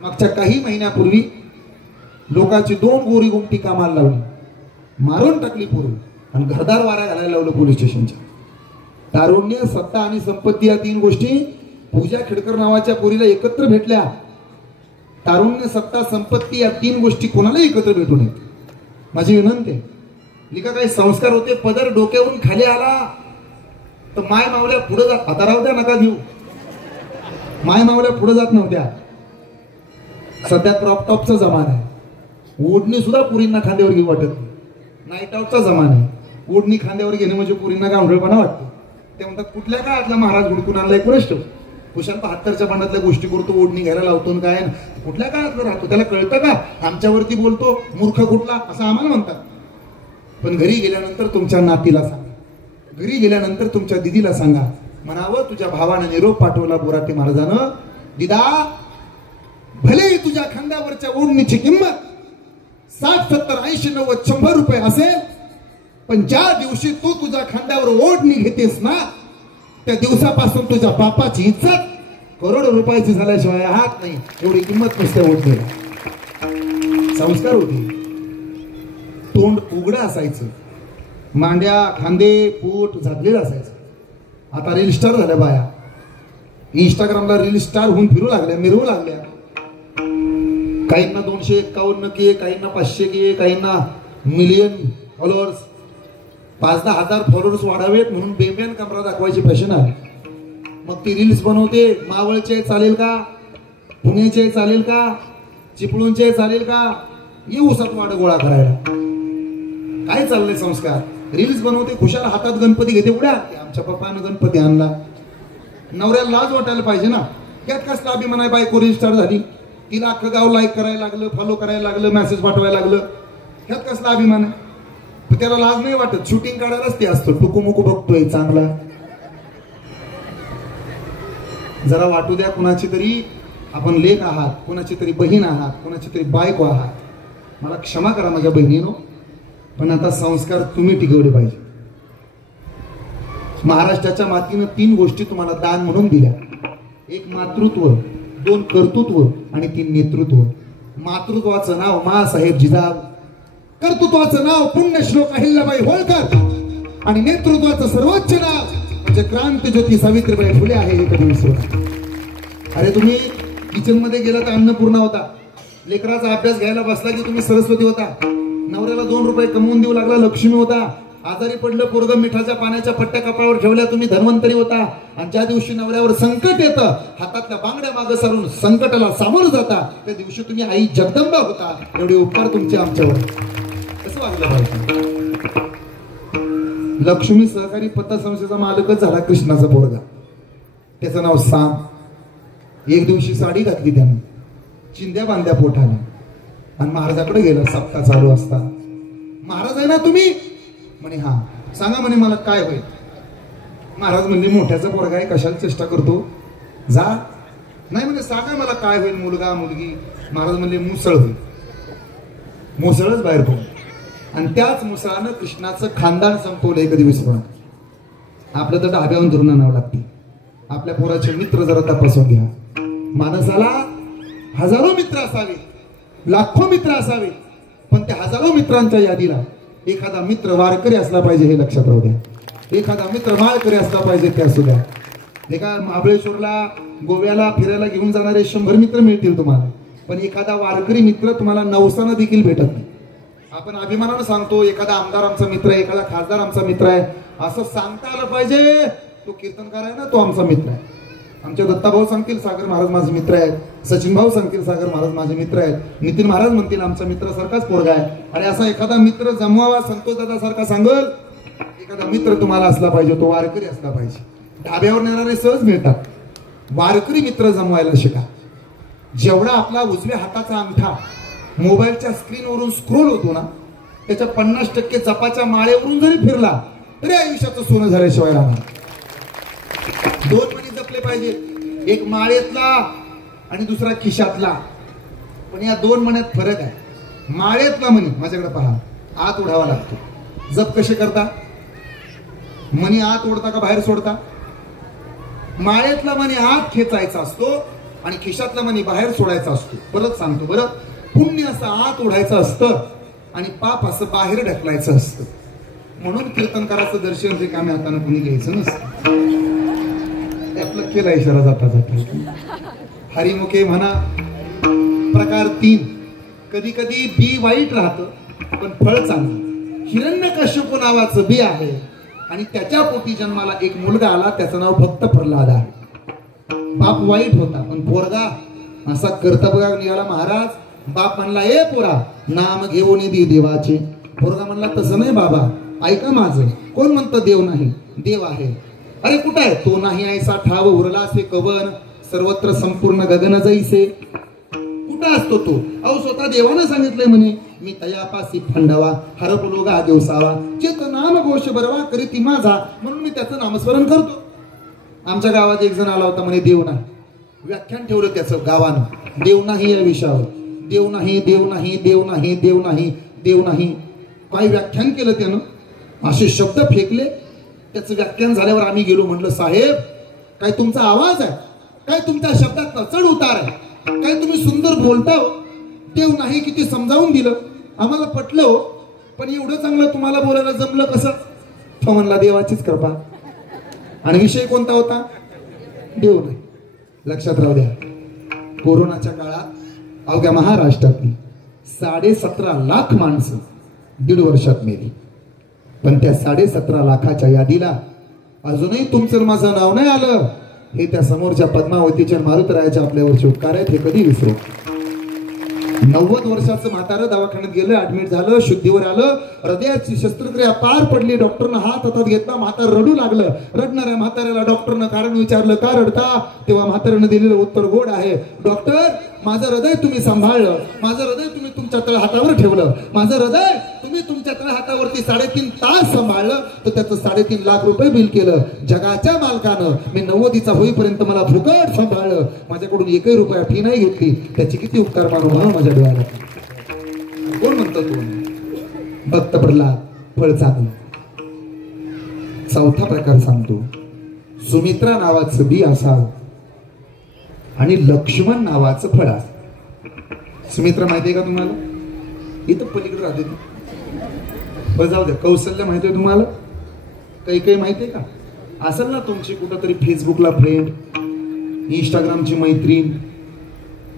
मागच्या काही महिन्यापूर्वी लोकांची 2 गोरी गुमटी कामाला लावली, मारून टाकली पूर्वी आणि घरदार वारा घालायला लावलं पोलीस स्टेशनच्या. तारुण्य, सत्ता आणि संपत्ती या 3 गोष्टी पूजा खेडकर नावाच्या पोरीला एकत्र भेटल्या. तारुण्य, सत्ता, संपत्ती या 3 गोष्टी कोणाला एकत्र भेटू नयेत. माझी विनंती आहे, लिका काही संस्कार होते, पदर डोक्यावरून खाली आला तर माय मावल्या पुढे जात, आता राहू द्या नका घेऊ, माय मावल्या पुढे जात नव्हत्या. सध्या क्रॉप टॉपचा जमाना आहे, ओढणी सुद्धा पुरींना खांद्यावर घेऊ वाटत नाही. नाईट आउटचा जमाना आहे, ओढणी खांद्यावर घेणे म्हणजे पुरींना गावढळपणा वाटतो. ते म्हणतात कुठल्या काळातला महाराज हुडकून आणलाय कुणास ठाऊक, कुशाल 72च्या बंडातल्या गोष्टी करतो, ओढणी घ्यायला लावतो, काय कुठल्या काळातलं राहतो, त्याला कळतं का आमच्यावरती बोलतो मूर्ख कुठला, असं आम्हाला म्हणतात. पण घरी गेल्यानंतर तुमच्या नातीला सांगा, घरी गेल्यानंतर तुमच्या दिदीला सांगा, म्हणावं तुझ्या भावानं निरोप पाठवला बोराटे महाराजानं, दिदा भले तुझ्या खांद्यावरच्या ओढणीची किंमत 60, 70, 80, 90, 100 रुपये असेल, पण ज्या दिवशी तू तुझ्या खांद्यावर ओढणी घेतेस ना त्या दिवसापासून तुझ्या बापाची इज्जत करोडो रुपयाची झाल्याशिवाय हात नाही, एवढी किंमत नसते ओढणीला. संस्कार होते. तोंड उघडं असायचं, मांड्या, खांदे, पोट झाकलेलं असायचं. आता रील स्टार झाल्या बाया, इंस्टाग्रामला रील स्टार होऊन फिरू लागल्या, मिरवू लागल्या. काहींना 251 के, काहींना 500 के, काहींना मिलियन फॉलोअर्स, 5-10 हजार फॉलोअर्स वाढावेत म्हणून बेम्यान कमरा दाखवायची फॅशन आहे. मग ती रील्स बनवते. मावळचे चालेल का, पुण्याचे चालेल का, चिपळूणचे चालेल का, येऊ सात वाड गोळा करायला. काय चाललंय संस्कार. रील्स बनवते, खुशाल हातात गणपती घेते, उड्या आमच्या पप्पानं गणपती आणला. नवऱ्याला लाज वाटायला पाहिजे ना, त्यात कसला अभिमान आहे. बायको रील स्टार झाली, तिला अख्खं गाव लाईक करायला लागलं, फॉलो करायला लागलं, मेसेज पाठवायला लागलं, ह्यात कसला अभिमान आहे. त्याला लाज नाही वाटत, शूटिंग काढायलाच ते असतो, टुकूमुकू बघतोय चांगला. जरा वाटू द्या कुणाची तरी आपण लेक आहात, कुणाची तरी बहीण आहात, कुणाची तरी बायको आहात. मला क्षमा करा माझ्या बहिणीनो, पण आता संस्कार तुम्ही टिकवले पाहिजे. महाराष्ट्राच्या मातीनं 3 गोष्टी तुम्हाला दान म्हणून दिल्या. 1 मातृत्व, 2 कर्तृत्व आणि 3 नेतृत्व. मातृत्वाचं नाव माँसाहेब जिजाऊ, कर्तृत्वाचं नाव पुण्यश्लोक अहिल्याबाई होळकर आणि नेतृत्वाचं सर्वोच्च नाव म्हणजे क्रांतिज्योती सावित्रीबाई फुले आहे. हे कधी विसरू नका. अरे तुम्ही किचन मध्ये गेला तर अन्नपूर्णा होता, लेकराचा अभ्यास घ्यायला बसला की तुम्ही सरस्वती होता, नवऱ्याला 2 रुपये कमवून देऊ लागला लक्ष्मी होता, आजारी पडलं पोरग मिठाच्या पाण्याच्या पट्ट्या कपाळावर ठेवल्या तुम्ही धन्वंतरी होता. आणि ज्या दिवशी नवऱ्यावर संकट येतं, हातातल्या बांगड्या मागं सारून संकटाला सामोरं जाता, त्या दिवशी तुम्ही आई जगदंबा होता. एवढे उपकार तुमचे आमच्यावर. कसं वागलं पाहिजे. लक्ष्मी सहकारी पतसंस्थेचा मालकच झाला कृष्णाचा पोरगा, त्याचं नाव साम. एक दिवशी साडी घातली त्याने, चिंध्या बांध्या पोटाने आणि महाराजाकडे गेला. सप्ताह चालू असता, महाराज आहे ना तुम्ही, म्हणे हा. सांगा म्हणे मला काय होईल. महाराज म्हणजे मोठ्याचा पोरगा आहे, कशाला चेष्टा करतो, जा. नाही म्हणे सांगा मला काय होईल, मुलगा मुलगी. महाराज म्हणले मुसळ होईल, मुसळच बाहेर पडली. आणि त्याच मुसळानं कृष्णाचं खानदान संपवलं. कधी विसरू. आपलं तर ढाब्यावरून धरून आणावं लागते. आपल्या पोराचे मित्र जरा तपासून घ्या. माणसाला हजारो मित्र असावे, लाखो मित्र असावे, पण त्या हजारो मित्रांच्या यादीला एखादा मित्र वारकरी असला पाहिजे, हे लक्षात राहू द्या. एखादा मित्र माळकरी असला पाहिजे, ते असू द्या. एका महाबळेश्वरला गोव्याला फिरायला घेऊन जाणारे 100 मित्र मिळतील तुम्हाला, पण एखादा वारकरी मित्र तुम्हाला नवसानं देखील भेटत नाही. आपण अभिमानानं सांगतो एखादा आमदार आमचा मित्र आहे, एखादा खासदार आमचा मित्र आहे, असं सांगता आलं पाहिजे. तो कीर्तनकार आहे ना, तो आमचा मित्र आहे. आमचे दत्ताभाऊ सांगतील सागर महाराज माझे मित्र आहेत, सचिन भाऊ सांगतील सागर महाराज माझे मित्र आहेत, नितीन महाराज म्हणतील आमचा मित्र सारखाच पोरगा आहे. आणि असा एखादा मित्र जमवावा. संतोष दादा सारखा सांगल एखादा मित्र तुम्हाला असला पाहिजे, तो वारकरी असला पाहिजे. ढाब्यावर नेणारे सहज मिळतात, वारकरी मित्र जमवायला शिका. जेवढा आपला उजव्या हाताचा अंगठा मोबाईलच्या स्क्रीनवरून स्क्रोल होतो ना, त्याच्या 50% जपाच्या माळेवरून जरी फिरला तरी आयुष्याचं सोनं झाल्याशिवाय राहणार. 2 मणी जपले पाहिजे, एक माळेतला आणि दुसरा खिशातला. पण या 2 मण्यात फरक आहे. माळेतला मणी माझ्याकडे पहा, आत ओढावा लागतो. जप कसे करता? मणी आत ओढता का बाहेर सोडता? माळेतला मणी आत खेचायचा असतो आणि खिशातला मणी बाहेर सोडायचा असतो. परत सांगतो बरं, पुण्य असं आत ओढायचं असतं आणि पाप असं बाहेर ढकलायचं असतं. म्हणून कीर्तनकाराचं दर्शन रिकाम्या हाताने कुणी घ्यायचं नसतं. आपलं केला इशारा जाता जाता. हरिमुखे म्हणा प्रकार 3. कधी कधी बी वाईट राहतं पण फळ चांगलं. हिरण्यकश्यप नावाचं बी आहे आणि त्याच्या पोटी जन्माला एक मुलगा आला, त्याचं नाव भक्त प्रल्हाद आहे. बाप वाईट होता पण पोरगा असा कर्तव्य निघाला. महाराज बाप म्हणला, ए पोरा नाम घेऊन दे देवाचे. पोरगा म्हणला, तसं नाही बाबा, ऐका माझं. कोण म्हणतं देव नाही? देव आहे. अरे कुठं आहे? तो नाही ऐसा ठाव उरला असे कवन, सर्वत्र संपूर्ण गगन जैसे. कुठं असतो तो? अहो स्वतः देवानं सांगितलंय म्हणे, मी तयापासी फंडावा हरपलो गा दिवसावा, चेत नाम घोष बरवा करीती माझा, म्हणून मी त्याचं नामस्मरण करतो. आमच्या गावात एक जण आला होता म्हणे देव नाही. व्याख्यान ठेवलं त्याचं गावानं, देव नाही या विषयावर. देव नाही, देव नाही, देव नाही, देव नाही, देव नाही. काय व्याख्यान केलं त्यानं, असे शब्द फेकले. त्याचं व्याख्यान झाल्यावर आम्ही गेलो. म्हटलं, साहेब काय तुमचा आवाज आहे? काय तुमच्या शब्दात चढ उतार आहे? काय तुम्ही सुंदर बोलता हो? देव नाही किती समजावून दिलं, आम्हाला पटलं हो, पण एवढं चांगलं तुम्हाला बोलायला जमलं कसं? तो म्हणला, देवाचीच कृपा. आणि विषय कोणता होता? देव नाही. लक्षात राहू द्या, कोरोनाच्या काळात अवघ्या महाराष्ट्रातली 17.5 लाख माणसं 1.5 वर्षात मेली. पण त्या 17.5 लाखाच्या यादीला अजूनही तुमचं माझं नाव नाही आलं. हे त्या समोरच्या पद्मावतीच्या मारुतरायाच्या आपल्यावरचे उपकार आहेत, हे कधी विसरू. 90 वर्षाचं म्हातारं दवाखान्यात गेलं, ऍडमिट झालं, शुद्धीवर आलं, हृदयाची शस्त्रक्रिया पार पडली. डॉक्टरनं हात हातात घेतला, म्हातार रडू लागलं. रडणाऱ्या म्हाताऱ्याला डॉक्टरनं कारण विचारलं, का रडता? तेव्हा म्हाताऱ्यानं दिलेलं उत्तर गोड आहे, डॉक्टर माझं हृदय तुम्ही सांभाळलं, माझं हृदय तुम्ही तुमच्या तळ हातावर ठेवलं, माझं हृदय तुम्ही तुमच्या तळ हातावरती 3.5 तास सांभाळलं, तर त्याचं 3.5 लाख रुपये बिल केलं. जगाच्या मालकानं मी 90चा होईपर्यंत मला फुकट सांभाळलं, माझ्याकडून 1 रुपया फी नाही घेतली. त्याची किती उपकार मानू म्हणून माझ्या डोळ्याला. कोण म्हणतो? तो भक्त प्रल्हाद, फळ चांगलं. 4था प्रकार सांगतो. सुमित्रा नावाचं बी असावं आणि लक्ष्मण नावाचं फळ असं. सुमित्रा माहितीये का तुम्हाला? इथं पलीकडे राहते. जाऊ द्या. कौशल्य माहितीये तुम्हाला? काही माहितीये का? असेल ना तुमची कुठंतरी फेसबुकला फ्रेंड, इंस्टाग्रामची मैत्रीण,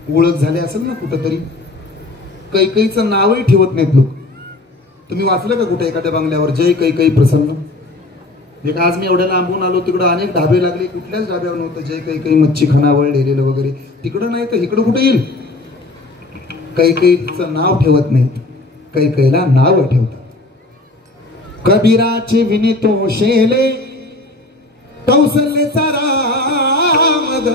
ओळख झाली असेल ना कुठंतरी. कैकईचं नावही ठेवत नाहीत लोक. तुम्ही वाचलं का कुठे एखाद्या बंगल्यावर जय कैकई प्रसन्न? एक आज मी एवढ्या लांबून आलो, तिकडं अनेक ढाबे लागले, कुठल्याच ढाब्यावर नव्हतं जय कैकई मच्छी खानावळ लिहिलेलं वगैरे. तिकडं नाही तर इकडं कुठे येईल? कैकईचं नाव ठेवत नाही, कैकईला नाव ठेवतात. कबीराचे विनितो शेले कौशल्यचा राम ग,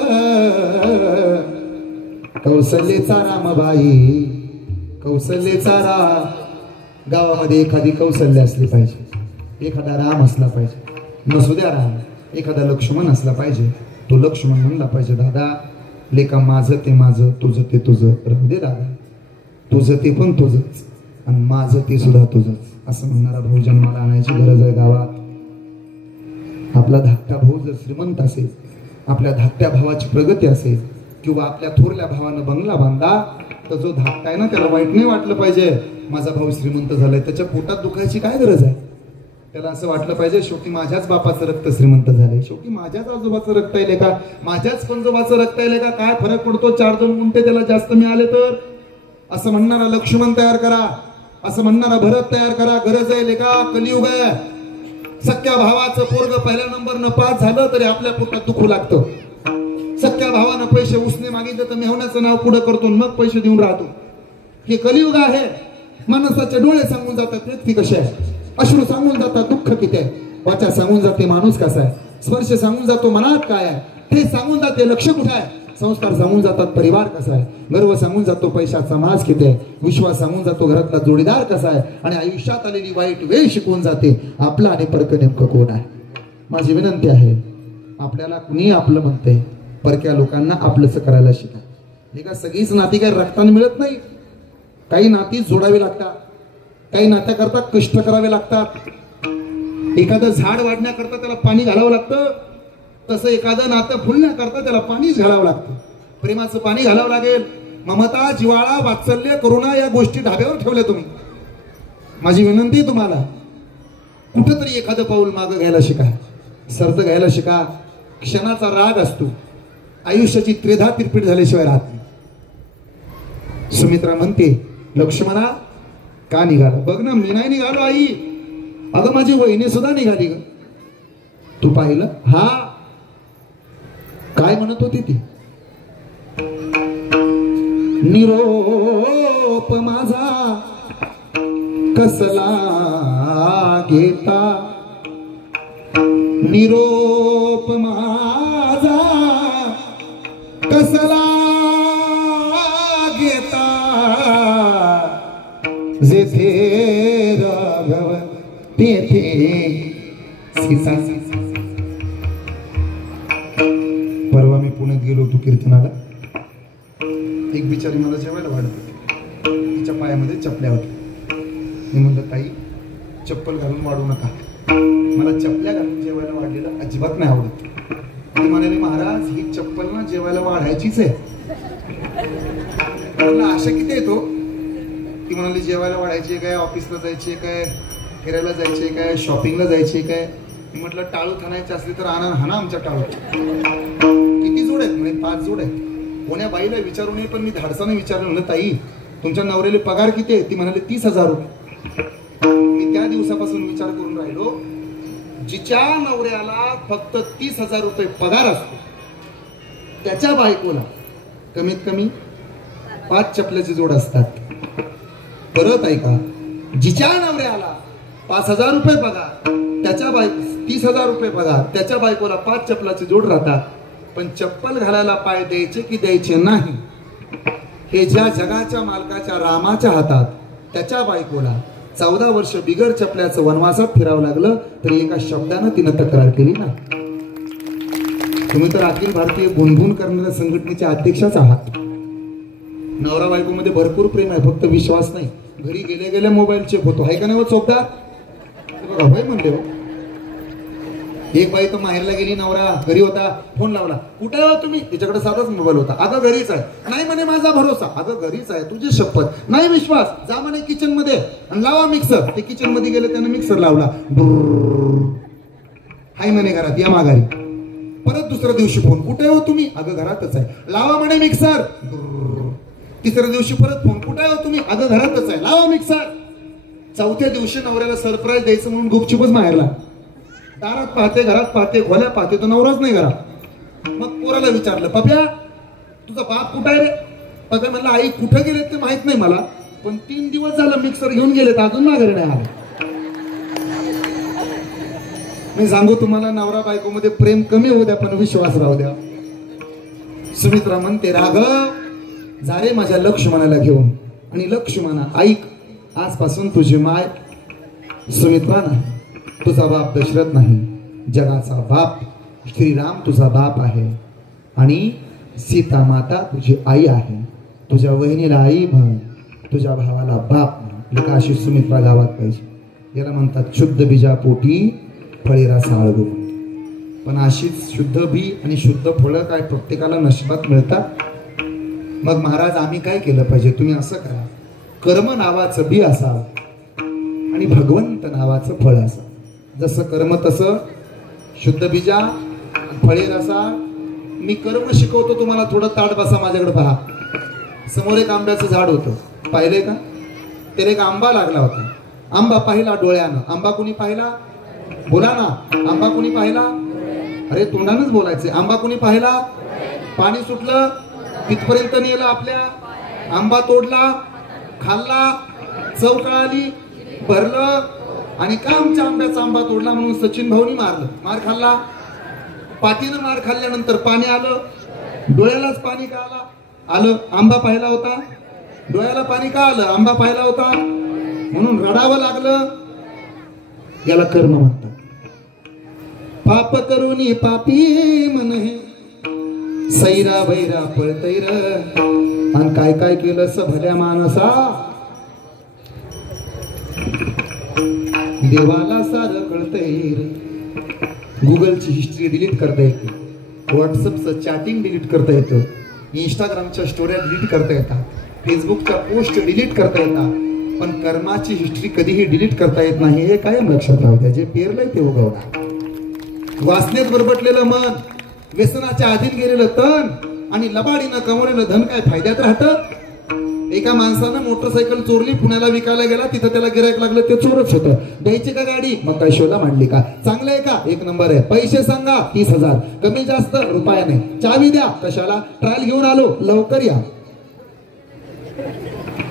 कौशल्यचा रामबाई, कौशल्यचा राम. गावामध्ये एखादी कौशल्य असली पाहिजे, एखादा राम असला पाहिजे. नसू द्या राम, एखादा लक्ष्मण असला पाहिजे. तो लक्ष्मण म्हणला पाहिजे, दादा लेका माझं ते माझं, तुझं ते तुझं. राहू दे दादा, तुझं ते पण तुझंच आणि माझं ते सुद्धा तुझंच असं म्हणणारा भाऊ जन्माला आणायची गरज आहे गावात. आपला धाकटा भाऊ जर श्रीमंत असेल, आपल्या धाकट्या भावाची प्रगती असेल, किंवा आपल्या थोरल्या भावानं बंगला बांधला, तर जो धाकटा आहे ना त्याला वाईट नाही वाटलं पाहिजे माझा भाऊ श्रीमंत झालाय. त्याच्या पोटात दुखायची काय गरज आहे? त्याला असं वाटलं पाहिजे शेवटी माझ्याच बापाचं रक्त श्रीमंत झालंय, शेवटी माझ्याच आजोबाचं रक्त आहे का, माझ्याच पंजोबाचं रक्त आहे का, काय फरक पडतो 4-2 गुंठे त्याला जास्त मिळाले तर. असं म्हणणारा लक्ष्मण तयार करा, असं म्हणणारा भरत तयार करा. गरज आहे का, कलियुग आहे. सख्या भावाचं पोरग पहिल्या नंबरनं पास झालं तरी आपल्या पोटात दुखू लागतं. सख्या भावानं पैसे उसने मागितले तर मेहण्याचं नाव पुढे करतो, मग पैसे देऊन राहतो. हे कलियुग आहे. माणसाचे डोळे सांगून जातात व्यक्ती कशी आहे, अश्रू सांगून जातात दुःख किती आहे, वाचा सांगून जाते माणूस कसा आहे, स्पर्श सांगून जातो मनात काय आहे, ते सांगून जाते लक्ष कुठे आहे, संस्कार सांगून जातात परिवार कसा आहे, गर्व सांगून जातो पैशाचा माज किती आहे, विश्वास सांगून जातो घरातला जोडीदार कसा आहे, आणि आयुष्यात आलेली वाईट वेळ शिकवून जाते आपला आणि परक नेमकं कोण आहे. माझी विनंती आहे, आपल्याला कुणी आपलं म्हणते, परक्या लोकांना आपलंच करायला शिका. हे का सगळीच नाती काय रक्ताने मिळत नाही. काही नाती जोडावी लागतात, काही नात्याकरता कष्ट करावे लागतात. एखादं झाड वाढण्याकरता त्याला पाणी घालावं लागतं, तसं एखादं नातं फुलण्याकरता त्याला पाणीच घालावं लागतं. प्रेमाचं पाणी घालावं लागेल. ममता, जिव्हाळा, वात्सल्य, करुणा या गोष्टी ढाब्यावर ठेवल्या तुम्ही. माझी विनंती आहे तुम्हाला, कुठंतरी एखादं पाऊल मागं घ्यायला शिका, सर्द घ्यायला शिका. क्षणाचा राग असतो, आयुष्याची त्रेधा तिरपीट झाल्याशिवाय राहत नाही. सुमित्रा म्हणते, लक्ष्मणा का निघाला? बघ ना, मी नाही निघालो आई, अगं माझी वहिनी सुद्धा निघाली ग. तू पाहिलं? हा, काय म्हणत होती ती? निरोप माझा कसला घेता, निरोप माझा कसला घेता, जेथे राघव तेथे सीता. परवा मी पुण्यात गेलो होतो कीर्तनाला. एक बिचारी मला जेवायला वाढत होती, तिच्या पायामध्ये चपल्या होत्या. मी म्हणलं, ताई चप्पल घालून वाढू नका, मला चपल्या घालून जेवायला वाढलेलं अजिबात नाही आवडत. ती म्हणाली, महाराज ही चप्पल ना जेवायला वाढायचीच आहे. आशा किती येतो? ती म्हणाली, जेवायला वाढायची काय, ऑफिसला जायची काय, फिरायला जायचे काय, शॉपिंगला जायचे काय. मी म्हटलं, टाळू खाणायचे असले तर आणा आमच्या टाळू. किती जोड आहेत? म्हणे 5 जोड आहेत. कोण्या बाईला विचारू नये, पण मी धाडसाने विचारलं, म्हणलं ताई तुमच्या नवऱ्याला पगार किती आहे? ती म्हणाली 30,000 रुपये. मी त्या दिवसापासून विचार करून राहिलो, जिच्या नवऱ्याला फक्त 30,000 रुपये पगार असतो त्याच्या बायकोला कमीत कमी 5 चपल्याचे जोड असतात. परत ऐका, जिच्या नवऱ्याला 5,000 रुपये पगार, त्याच्या 30,000 रुपये पगार, त्याच्या बायकोला 5 चपलाचे जोड राहतात. पण चप्पल घालायला पाय द्यायचे की द्यायचे नाही हे ज्या जगाच्या मालकाच्या रामाच्या हातात, त्याच्या बायकोला 14 वर्ष बिगर चपल्याचं वनवासात फिरावं लागलं तरी एका शब्दानं तिनं तक्रार केली ना. तुम्ही तर अखिल भारतीय गुणगुण करणाऱ्या संघटनेच्या अध्यक्षाच आहात. नवरा बायको मध्ये भरपूर प्रेम आहे, फक्त विश्वास नाही. घरी गेल्या गेल्या मोबाईल चेक होतो, आहे का नाही चोपदा? बघा भाई म्हणले हो. एक बाई तर माहेरला गेली, नवरा घरी होता, फोन लावला, कुठे हो तुम्ही? तिच्याकडे साधाच मोबाईल होता. अगं घरीच आहे. नाही म्हणे माझा भरोसा. अगं घरीच आहे, तुझी शपथ नाही विश्वास, जा म्हणे किचन मध्ये आणि लावा मिक्सर. ते किचन मध्ये गेले, त्याने मिक्सर लावला. हाय म्हणे घरात, या माघारी. परत दुसऱ्या दिवशी फोन, कुठे हो तुम्ही? अगं घरातच आहे. लावा म्हणे मिक्सर. तिसऱ्या दिवशी परत फोन, कुठे हो तुम्ही? अगं घरातच आहे. लावा मिक्सर. चौथ्या दिवशी नवऱ्याला सरप्राईज द्यायचं म्हणून गुपचुपच माहेरला. दारात पाहते, घरात पाहते, खोल्या पाहते, तो नवराच नाही घरात. मग पोराला विचारलं, पप्या तुझा बाप कुठे आहे रे? पप्या म्हणला, आई कुठे गेले ते माहित नाही मला, पण 3 दिवस झालं मिक्सर घेऊन गेलेत, अजून माघारी नाही आले. मी सांगू तुम्हाला, नवरा बायको मध्ये प्रेम कमी होऊ द्या पण विश्वास राहू द्या. सुमित्रा म्हणते, राघव जा रे माझ्या लक्ष्मणाला घेऊन. आणि लक्ष्मणा ऐक, आजपासून तुझी माय सुमित्रा नाही, तुझा बाप दशरथ नाही, जगाचा बाप श्रीराम तुझा बाप आहे. आणि सीता माता तुझी आई आहे, तुझ्या वहिनीला आई म्हण, तुझ्या भावाला बाप म्हण. काशी सुमित्रा गावात पाहिजे. याला म्हणतात शुद्ध बीजापोटी फळे रस आळगो. पण अशीच शुद्ध बी आणि शुद्ध फळं काय प्रत्येकाला नशिबात मिळतात? मग महाराज आम्ही काय केलं पाहिजे? तुम्ही असं करा, कर्म नावाचं बी असावं आणि भगवंत नावाचं फळ असावं. जसं कर्म तसं शुद्ध बीजा फळे रसा. मी कर्म शिकवतो तुम्हाला. थोडं ताट बसा, माझ्याकडे पहा. समोर एक आंब्याचं झाड होतं, पाहिलंय का? त्याला एक आंबा लागला होता. आंबा पाहिला डोळ्यानं. आंबा कुणी पाहिला? बोला ना, आंबा कुणी पाहिला? अरे तोंडानच बोलायचे. आंबा कुणी पाहिला? पाणी सुटलं, तिथपर्यंत नेलं आपल्या. आंबा तोडला, खाल्ला, चव कळाली, भरलं. आणि का आमच्या आंब्याचा आंबा तोडला म्हणून सचिन भाऊनी मारलं, मार खाल्ला. पाठीनं मार खाल्ल्यानंतर पाणी आलं, डोळ्यालाच पाणी का आलं? आंबा पाहिला होता. डोळ्याला पाणी का आलं? आंबा पाहिला होता म्हणून रडावं लागलं. याला कर्म म्हणतात. पाप करून पापी मन हे सैरा बैरा पळतैर. आणि काय काय केलं स भल्या माणसा, देवाला सारं कळतैर. गुगलची हिस्ट्री डिलीट करता येते, व्हॉट्सअपचं चॅटिंग डिलीट करता येतं, इंस्टाग्रामच्या स्टोऱ्या डिलीट करता येतात, फेसबुकच्या पोस्ट डिलीट करता येतात. पण कर्माची हिस्ट्री कधीही डिलीट करता येत नाही. हे कायम लक्षात राहू द्या. जे पेरलंय ते उगवणार. वासनेत बरबटलेलं मन, व्यसनाच्या अधीन गेलेलं तन आणि लबाडीनं कमवलेलं धन काय फायद्यात राहतं? एका माणसानं मोटरसायकल चोरली, पुण्याला विकायला गेला. तिथं त्याला गिरायक लागलं, ते चोरच होतं. द्यायची का गाडी? मग काय शोधा मांडली का? चांगलं आहे का? एक नंबर आहे. पैसे सांगा 30,000, कमी जास्त रुपया नाही. चावी द्या. कशाला? ट्रायल घेऊन आलो, लवकर या.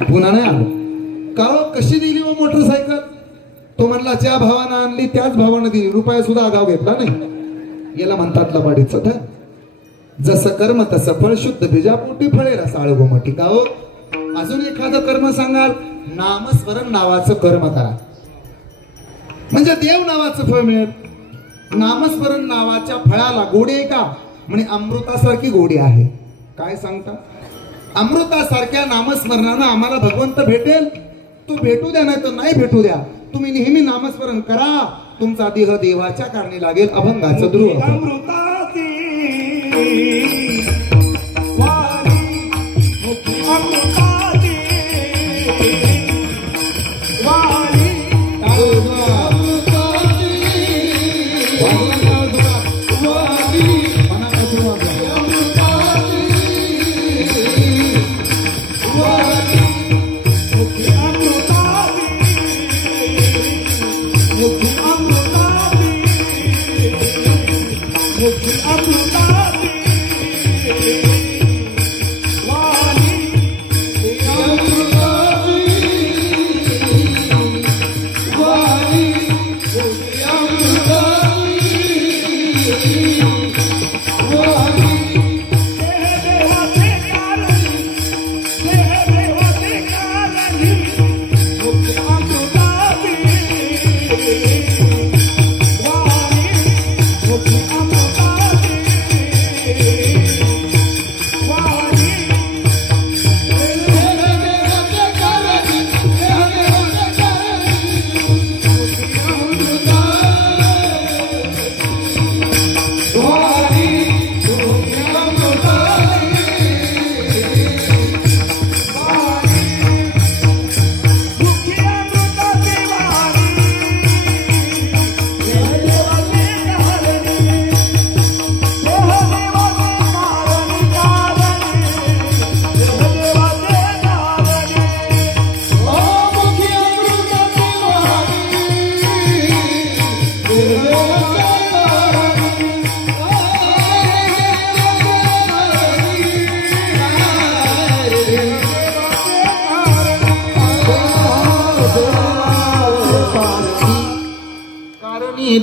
पुन्हा नाही आलो. का कशी दिली व मोटरसायकल? तो म्हणला ज्या भावानं आणली त्याच भावानं दिली, रुपया सुद्धा आगाव घेतला नाही. याला म्हणतात लबाडीचं धन. जसं कर्म तसं फळ. शुद्ध बीजापोटी फळे रस आळगो मोठी. का हो? अजून एखादं कर्म सांगाल? नामस्मरण नावाचं कर्म करा, म्हणजे देव नावाचं फळ मिळेल. नामस्मरण नावाच्या फळाला गोडी आहे का? म्हणजे अमृतासारखी गोडी आहे. काय सांगता? अमृतासारख्या नामस्मरणानं आम्हाला भगवंत भेटेल. तो भेटू द्या, नाही तर नाही भेटू द्या. तुम्ही नेहमी नामस्मरण करा. तुमचा देह देवाच्या कारणी लागेल. अभंगाचं ध्रुव.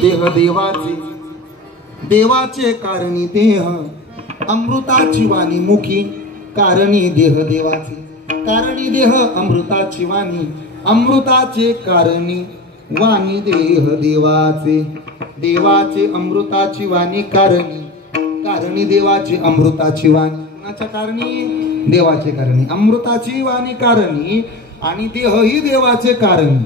देह देवाचे, देवाचे कारणी देह. अमृताची वाणी मुखी, कारणी देह देवाचे. कारणी देह अमृताची वाणी, अमृताचे कारणी वाणी देह देवाचे. देवाचे अमृताची वाणी कारणी, कारणी देवाची अमृताची वाणी. कोणाच्या कारणी? देवाचे कारणी. अमृताची वाणी कारणी आणि देह ही देवाचे कारणी.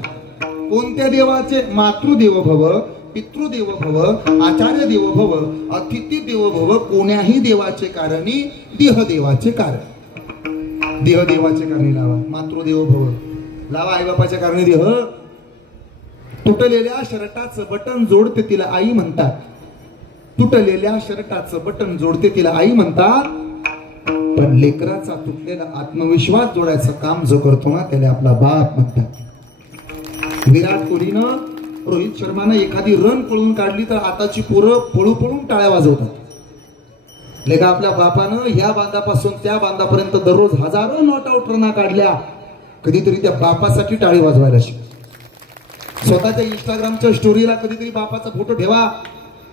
कोणत्या देवाचे? मातृदेव भव, पितृदेव भव, आचार्य देव भव, अतिथी देव भव. कोण्याही देवाचे कारणी देह देवाचे कारण. देह देवाचे कारणी लावा. मातृदेव भव लावा. आई बापाच्या कारणी देह. तुटलेल्या शर्टाचं बटन जोडते तिला आई म्हणतात. तुटलेल्या शर्टाचं बटन जोडते तिला आई म्हणतात. पण लेकराचा तुटलेला आत्मविश्वास जोडायचं काम जो करतो ना त्याला आपला बाप म्हणतात. विराट कोहलीनं, रोहित शर्मानं एखादी रन पळून काढली तर आताची पोरं पळू पळून टाळ्या वाजवतात. लेखा आपल्या बापानं ह्या बांधापासून त्या बांधापर्यंत दररोज हजारो नॉट आउट रना काढल्या. कधीतरी त्या बापासाठी टाळी वाजवायला शिक. स्वतःच्या इंस्टाग्रामच्या स्टोरीला कधीतरी बापाचा फोटो ठेवा.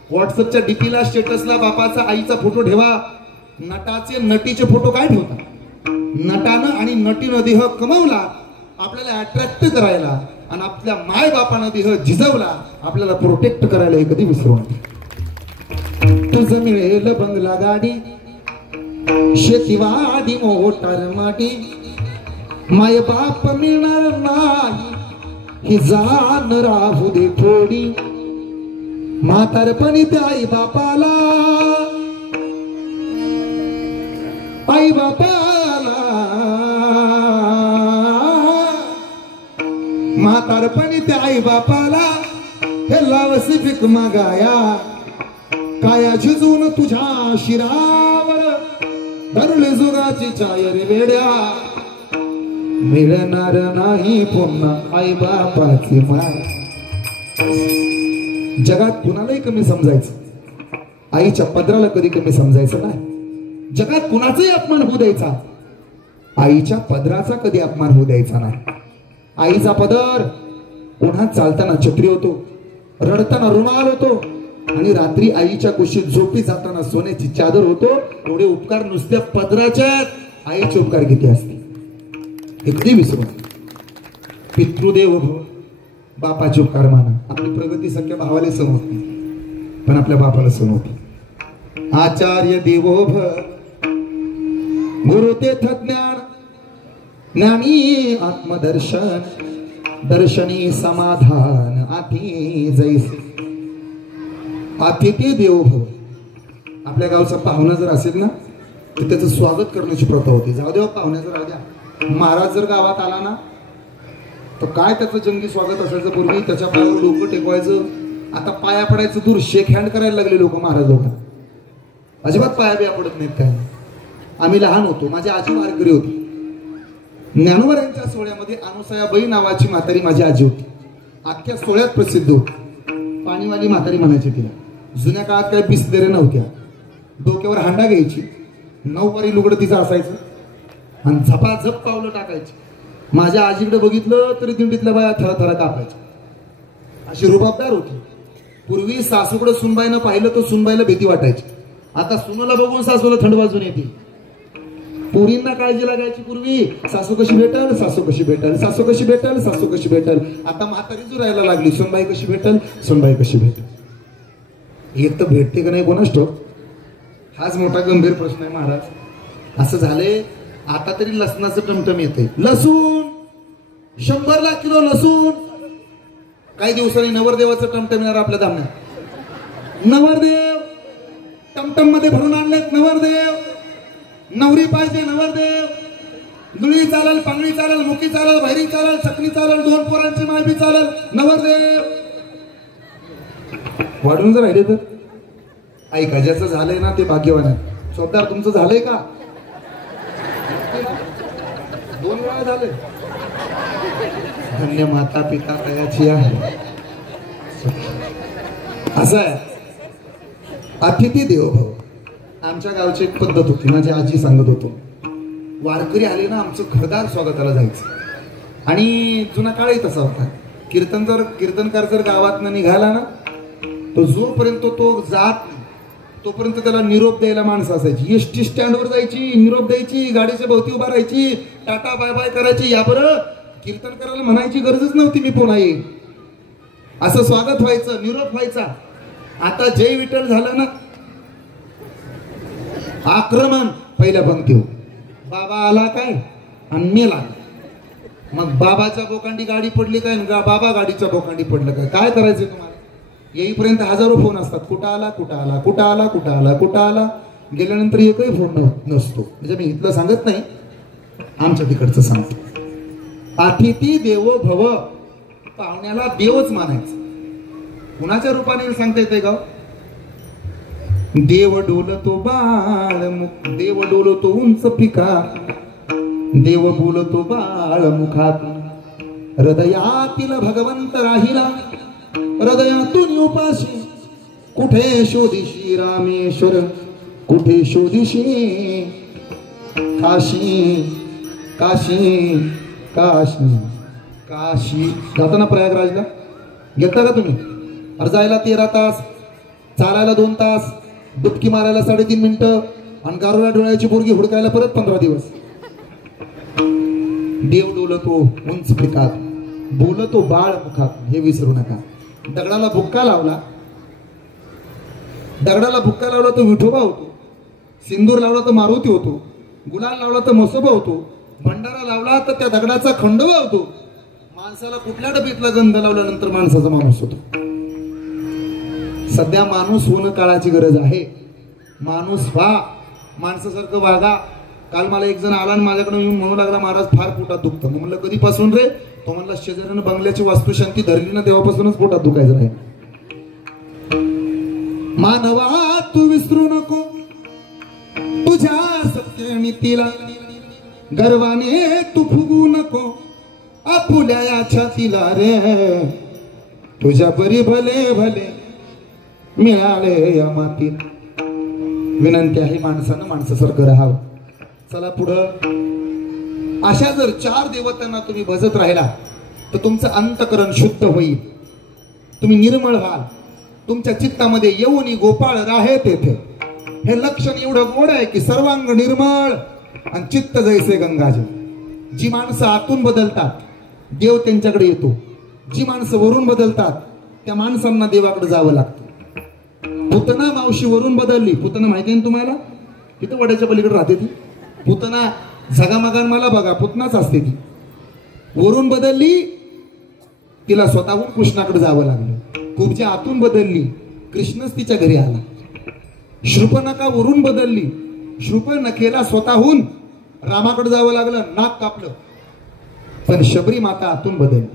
व्हॉट्सअपच्या डीपीला, स्टेटसला बापाचा, आईचा फोटो ठेवा. नटाचे, नटीचे फोटो काय ठेवतात? नटानं आणि नटीनं देह कमवला आपल्याला अट्रॅक्ट करायला, आणि आपल्या माय बापानं देह झिजवला आपल्याला प्रोटेक्ट करायला. हे कधी विसरू नये. तुझं मिळेल बंगला गाडी, शेतीवाडी मोटार माटी, माय बाप मिळणार नाही ही जाण राहू दे थोडी. म्हातारपणी त्या आई बापाला, आई बापाला, म्हातारपणी त्या आई बापाला हे लावसी भीक मागाया. काया झिजून तुझ्या शिरावर धरले जुगाची चायर वेड्या. मिळणार नाही पुन्हा आई बापाची माय. जगात कुणालाही कमी समजायचं, आईच्या पदराला कधी कमी समजायचं नाही. जगात कुणाचाही अपमान होऊ द्यायचा, आईच्या पदराचा कधी अपमान होऊ द्यायचा नाही. आईचा पदर उन्हात चालताना छत्री होतो, रडताना रुमाल होतो, आणि रात्री आईच्या कुशीत झोपी जाताना सोन्याची चादर होतो. एवढे उपकार नुसत्या पदराच्या. आईचे उपकार किती असते हे कधी विसरू नये. पितृदेव भव, बापाचे उपकार माना. आपली प्रगती सख्या भावाला सहन होत नाही, पण आपल्या बापाला सहन होते. आचार्य देवो भव, गुरु तेथ ज्ञान, ज्ञानी आत्मदर्शन, दर्शनी समाधान आती जैसे. अतिथी देवो भव. आपल्या गावचा पाहुणा जर असेल ना तर त्याचं स्वागत करण्याची प्रथा होती. जाऊ देवा पाहुण्याचं राहू द्या. महाराज जर गावात आला ना तर काय त्याचं जंगी स्वागत असायचं. पूर्वी त्याच्या पायावर डोकं टेकवायचं. आता पाया पडायचं दूर, शेक हँड करायला लागले लोक महाराज लोकांना. अजिबात पाया बिया पडत नाहीत काय. आम्ही लहान होतो, माझी आजी वारकरी होती. ज्ञानोबा यांच्या सोहळ्यामध्ये अनुसयाबाई नावाची म्हातारी माझी आजी होती. अख्ख्या सोहळ्यात प्रसिद्ध होती. पाणीवाली म्हातारी म्हणायची तिला. जुन्या काळात काही बिस्लेरे नव्हत्या. डोक्यावर हांडा घ्यायची, 9 वारी लुगडं तिचं असायचं, आणि झपाझप पावलं टाकायची. माझ्या आजीकडे बघितलं तरी दिंडीतल्या बाया थराथरा कापायच्या. अशी रुबाबदार होती. पूर्वी सासूकडे सुनबाईनं पाहिलं तर सुनबाईला भीती वाटायची. आता सुनाला बघून सासूला थंड वाजून येते. पोरींना काळजी लागायची पूर्वी. सासू कशी भेटल, सासू कशी भेटल, सासू कशी भेटल, सासू कशी भेटल. आता म्हातारी जुरायला लागली, सुनबाई कशी भेटल, सुनबाई कशी भेटल. एक तर भेटते का नाही कोणास ठाऊक. हाच मोठा गंभीर प्रश्न आहे महाराज. असं झाले आता तरी लसणाचं टमटम येते. लसूण 100 किलो लसूण. काही दिवसांनी नवरदेवाचं टमटम येणार आपल्या धामण्यात. नवरदेव टमटम मध्ये भरून आणलेत. नवरदेव, नवरी पाहिजे नवरदेव. दुळी चालेल, पांगडी चालेल, मुकी चालेल, भैरी चालेल, चकली चालेल, 2 पोरांची माय चालेल. नवरदेव वाढून जर राहिले तर ऐका, ज्याचं झालंय ना ते भाग्यवान आहे. स्वतः तुमचं झालंय का? 2 वेळा झाले. धन्य माता पिता तयाची आहे. असं आहे. अतिथी देवो भव. आमच्या गावची एक पद्धत होती, माझी आजी सांगत होतो. वारकरी आले ना आमचं घरदार स्वागताला जायचं. आणि जुना काळही तसा होता. कीर्तनकार जर गावातनं निघाला ना तो जोपर्यंत तो जात तोपर्यंत त्याला निरोप द्यायला माणसं असायची. एसटी स्टँडवर जायची, निरोप द्यायची, गाडीच्या भोवती उभा राहायची, टाटा बाय बाय करायची. या बरं कीर्तनकाराला म्हणायची गरजच नव्हती मी पुन्हा येईल. असं स्वागत व्हायचं, निरोप व्हायचा. आता जय विठ्ठल झालं ना आक्रमण. पहिल्या पंक्तीवर बाबा आला काय आणि मेला. मग बाबाच्या बोकांडी गाडी पडली काय, बाबा गाडीच्या बोकांडी पडलं काय, काय करायचं तुम्हाला? येईपर्यंत हजारो फोन असतात, कुठं आला कुठं आला कुठं आला कुठं आला कुठं आला. गेल्यानंतर एकही फोन नसतो. म्हणजे मी इथलं सांगत नाही, आमच्या तिकडचं सांगतो. अतिथी देवो भव, पाहुण्याला देवच मानायचं. कुणाच्या रूपाने सांगता येते गाव? देव डोलतो बाळ मुख, देव डोलतो उंच पिका, देव बोलतो बाळ मुखात, हृदयातील भगवंत राहिला, हृदयातून उपाशी, कुठे शोधिशी रामेश्वर, कुठे शोधिशी काशी, काशी काशी काशी. जाताना प्रयागराजला गेलता का तुम्ही? जायला 13 तास, चालायला 2 तास, डुबकी मारायला 3.5 मिनिटं आणि गारुडा डोळ्याची पोरगी हुडकायला परत 15 दिवस. देव डोलतो उंच पिकात, बोलतो बाळ मुखात, हे विसरू नका. दगडाला बुक्का लावला, दगडाला बुक्का लावला तर विठोबा होतो, सिंदूर लावला तर मारुती होतो, गुलाल लावला तर मसोबा होतो, भंडारा लावला तर त्या दगडाचा खंडोबा होतो. माणसाला कुठल्या डबीतला गंध लावल्यानंतर माणसाचा माणूस होतो. सध्या माणूस होणं काळाची गरज आहे. माणूस व्हा, माणसासारखं वागा. काल मला एक जण आला आणि माझ्याकडे येऊन म्हणू लागला, महाराज फार पोटात दुखतं. म्हणलं कधीपासून रे? तो म्हणला शेजाऱ्यानं बंगल्याची वास्तुशांती धरली ना तेव्हापासूनच पोटात दुखायचं राहील. मानवा तू विसरू नको तुझ्या सत्य नीतीला, गर्वाने तू फुगू नको आपुल्या या छातीला रे, तुझ्या परी भले भले मिळाले या मातीत. विनंती आहे माणसानं माणसासारखं राहावं. चला पुढं. अशा जर 4 देवतांना तुम्ही भजत राहिला तर तुमचं अंतकरण शुद्ध होईल, तुम्ही निर्मळ व्हाल. तुमच्या चित्तामध्ये येऊन गोपाळ राहे तेथे. हे लक्षण एवढं गोड आहे की सर्वांग निर्मळ आणि चित्त जैसे गंगाजल. जी माणसं आतून बदलतात देव त्यांच्याकडे येतो, जी माणसं वरून बदलतात त्या माणसांना देवाकडे जावं लागतं. पुतना मावशी वरून बदलली, पुतना माहिती आहे तुम्हाला? तिथं वड्याच्या पलीकडे राहते ती पुतना. झगामगान मला बघा, पुतनाच असते ती. वरून बदलली, तिला स्वतःहून कृष्णाकडे जावं लागलं. कुबजी आतून बदलली, कृष्णच तिच्या घरी आला. शृपनका वरून बदलली, शृपनखेला स्वतःहून रामाकडे जावं लागलं, नाक कापलं. पण शबरी माता आतून बदलली,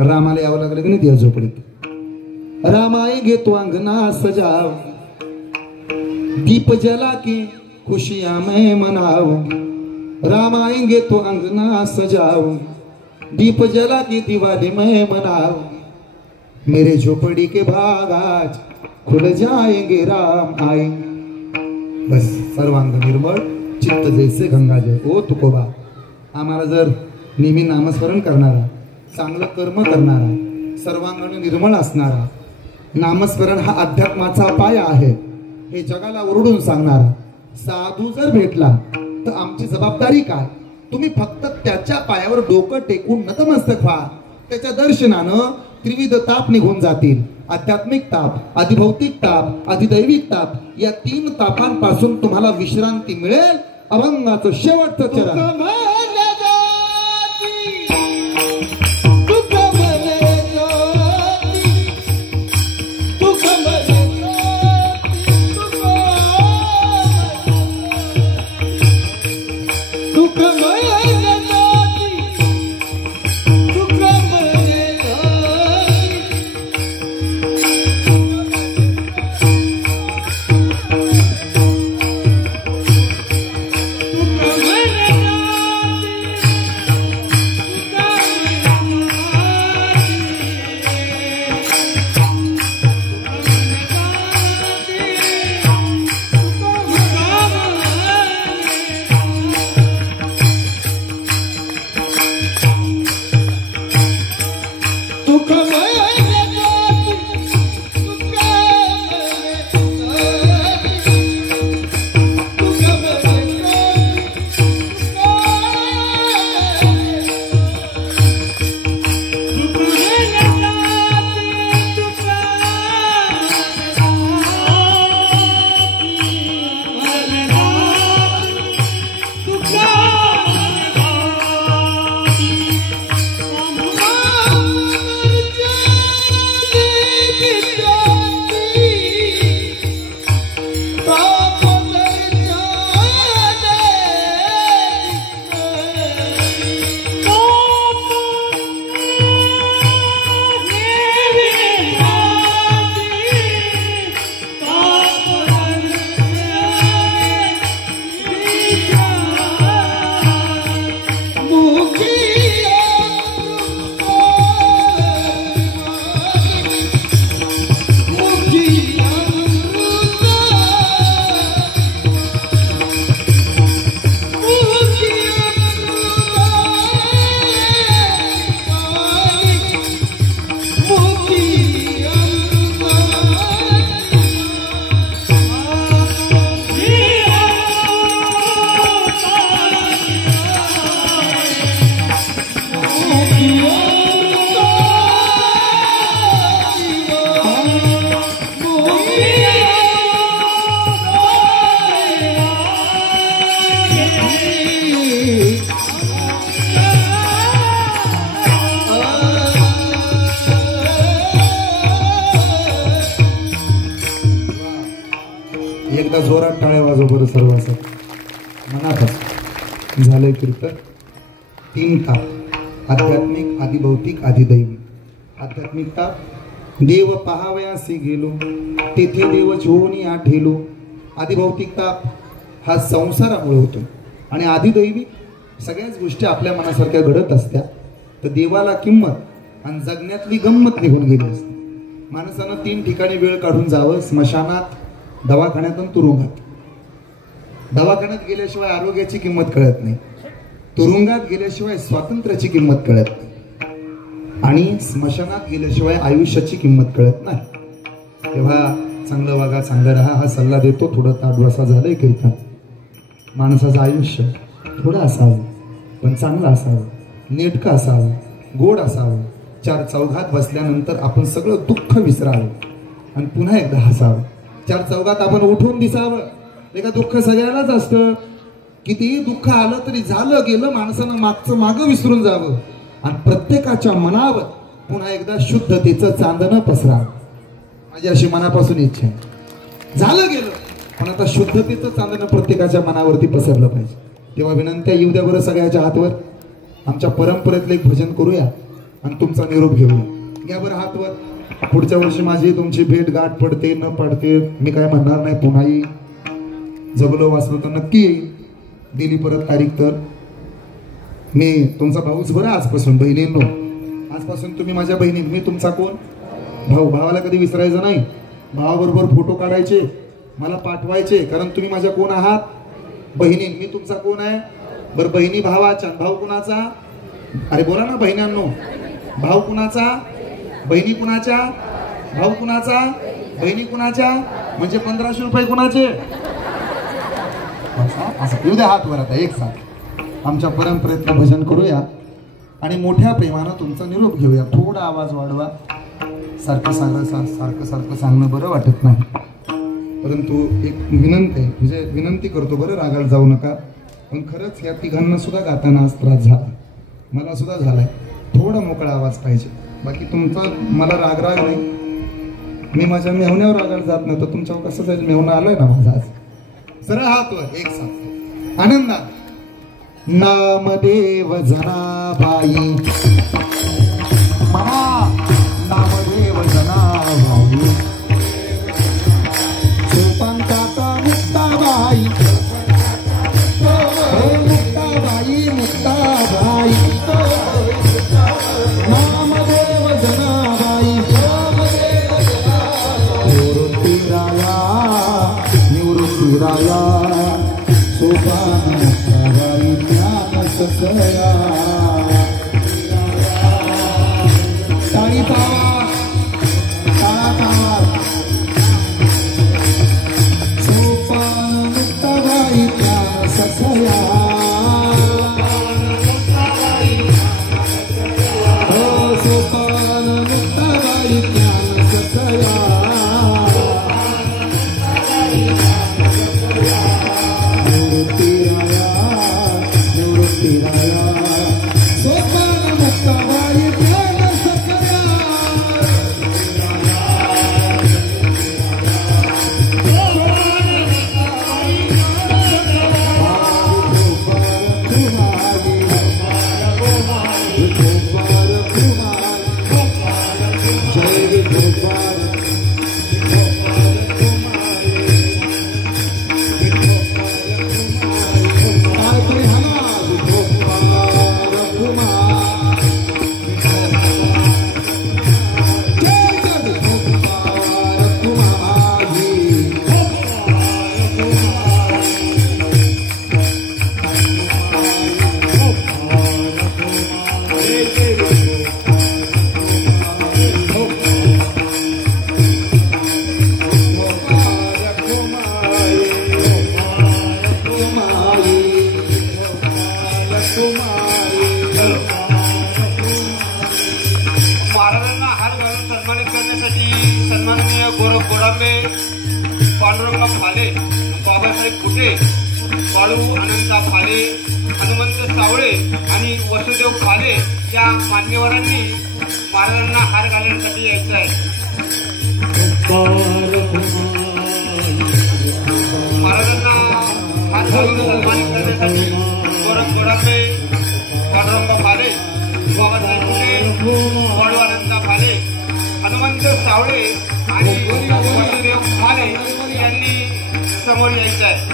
रामाला यावं लागलं की नाही त्या झोपडीत. रामाई घेतो अंगना सजाव, दीप जला की खुशियां मैं मनाव. राम आएंगे तो अंगना सजाओ, दीप जला की दिवाली मैं मनाओ. मेरे झोपड़ी के भाग आज खुल जाएंगे राम आए. बस सर्वांग निर्मळ चित्त जैसे गंगाजल. ओ तुकोबा, आम्हाला जर नेहमी नामस्मरण करणारा, चांगलं कर्म करणारा, सर्वांगाने निर्मळ असणारा, नामस्मरण हा अध्यात्माचा पाया आहे हे जगाला ओरडून सांगणारा साधू जर भेटला तर आमची जबाबदारी काय? तुम्ही फक्त त्याच्या पायावर डोकं टेकून नतमस्तक व्हा. त्याच्या दर्शनानं त्रिविध ताप निघून जातील. आध्यात्मिक ताप, अधिभौतिक ताप, अधिदैविक ताप, या 3 तापांपासून तुम्हाला विश्रांती मिळेल. अभंगाचं शेवटचं चरण. एकदा जोरात टाळ्या वाजव बरं सर्व असं मनात झालंय कीर्तन. 3 ताप आध्यात्मिक, आदिभौतिक, आदिदैवी. आध्यात्मिकता देव पहावयासी गेलो तेथे देव झोनी आठेलो. आदिभौतिकता हा संसारामुळे होतो आणि आदिदैवी सगळ्याच गोष्टी आपल्या मनासारख्या घडत असत्या. तर देवाला किंमत आणि जगण्यातली गंमत निघून गेली असते. माणसानं 3 ठिकाणी वेळ काढून जावं, स्मशानात, दवाखान्यात आणि तुरुंगात. दवाखान्यात गेल्याशिवाय आरोग्याची किंमत कळत नाही, तुरुंगात गेल्याशिवाय स्वातंत्र्याची किंमत कळत नाही आणि स्मशानात गेल्याशिवाय आयुष्याची किंमत कळत नाही. तेव्हा चांगलं वागा, चांगलं राहा हा सल्ला देतो. थोडं ताडवासा झालंय कीर्तन. माणसाचं आयुष्य थोडं असावं पण चांगलं असावं, नेटकं असावं, गोड असावं. 4 चौघात बसल्यानंतर आपण सगळं दुःख विसरावं आणि पुन्हा एकदा हसावं. 4 चौघात आपण उठून दिसावं. एका दुःख सगळ्यालाच असतं. कितीही दुःख आलं तरी झालं गेलं, माणसानं मागचं मागं विसरून जावं आणि प्रत्येकाच्या मनावर पुन्हा एकदा शुद्धतेचं चांदणं पसरावं. माझी अशी मनापासून इच्छा आहे. झालं गेलं पण आता शुद्धतेचं चांदणं प्रत्येकाच्या मनावरती पसरलं पाहिजे. तेव्हा विनंत्या येऊ द्या बरं सगळ्याच्या हातवर. आमच्या परंपरेतलं एक भजन करूया आणि तुमचा निरोप घेऊया. घ्या बरं हातवर. पुढच्या वर्षी माझी तुमची भेट गाठ पडते न पडते मी काय म्हणणार नाही. पुन्हाही जगलो वाचलो तर नक्की येईल. दिली परत तारीख तर मी तुमचा भाऊच बरं. आजपासून बहिणींनो, आजपासून तुम्ही माझ्या बहिणी, मी तुमचा कोण भाऊ. भावाला कधी विसरायचं नाही. भावाबरोबर फोटो काढायचे, मला पाठवायचे, कारण तुम्ही माझ्या कोण आहात, बहिणी. मी तुमचा कोण आहे बरं. बहिणी भावाच्या, भाऊ कुणाचा, अरे बोला ना बहिण्यांनो. भाऊ कुणाचा, बहिणी कुणाच्या, भाऊ कुणाचा, बहिणी कुणाच्या, म्हणजे 1500 रुपये कुणाचे. असं येऊ द्या हातवर. आता एक साथ आमच्या परंपरेतलं भजन करूया आणि मोठ्या प्रेमानं तुमचा निरोप घेऊया. थोडा आवाज वाढवा. सारखं सांगणं बरं वाटत नाही, परंतु एक विनंती आहे, म्हणजे विनंती करतो बरं, रागाला जाऊ नका. पण खरंच या तिघांना सुद्धा गाताना आज त्रास झाला, मला सुद्धा झालाय. थोडा मोकळा आवाज पाहिजे. बाकी तुमचा मला राग नाही. मी माझ्या मेहण्यावर रागाला जात नाही तर तुमच्यावर कसं जाईल. मेहणा आलाय ना माझा आज. सरळ हातवर एक साथ आनंदात. नामदेव जनाबाई महा, नामदेव जनाबाई, सोपान काका मुक्ताबाई, मुक्ताबाई मुक्ताबाई, नामदेव जनाबाई, निवृत्ती राया, निवृत्ती राया, सोपान मुक्ताबाई ज्ञान ससया. ताळी पावा, ताळा पावा. सोपान मुक्ताबाई ज्ञान ससया, हो सोपान मुक्ताबाई ज्ञान ससया. निवृत्ती राया, निवृत्ती राया. गोरखगोडांबे पांडुरंग फाले, बाबासाहेब कुटे, बाळू अनंता फाले, हनुमंत सावळे आणि वसुदेव फाले या मान्यवरांनी महाराजांना हार घालण्यासाठी यायचं आहे. महाराजांना हार घालून सन्मानित करण्यासाठी गोरखगोडांबे पांडुरंग फाले, बाबासाहेब कुटे, बाळू अनंता फाले, हनुमंत सावळे आणि वसुदेव फाले यांनी समोर यायचं आहे.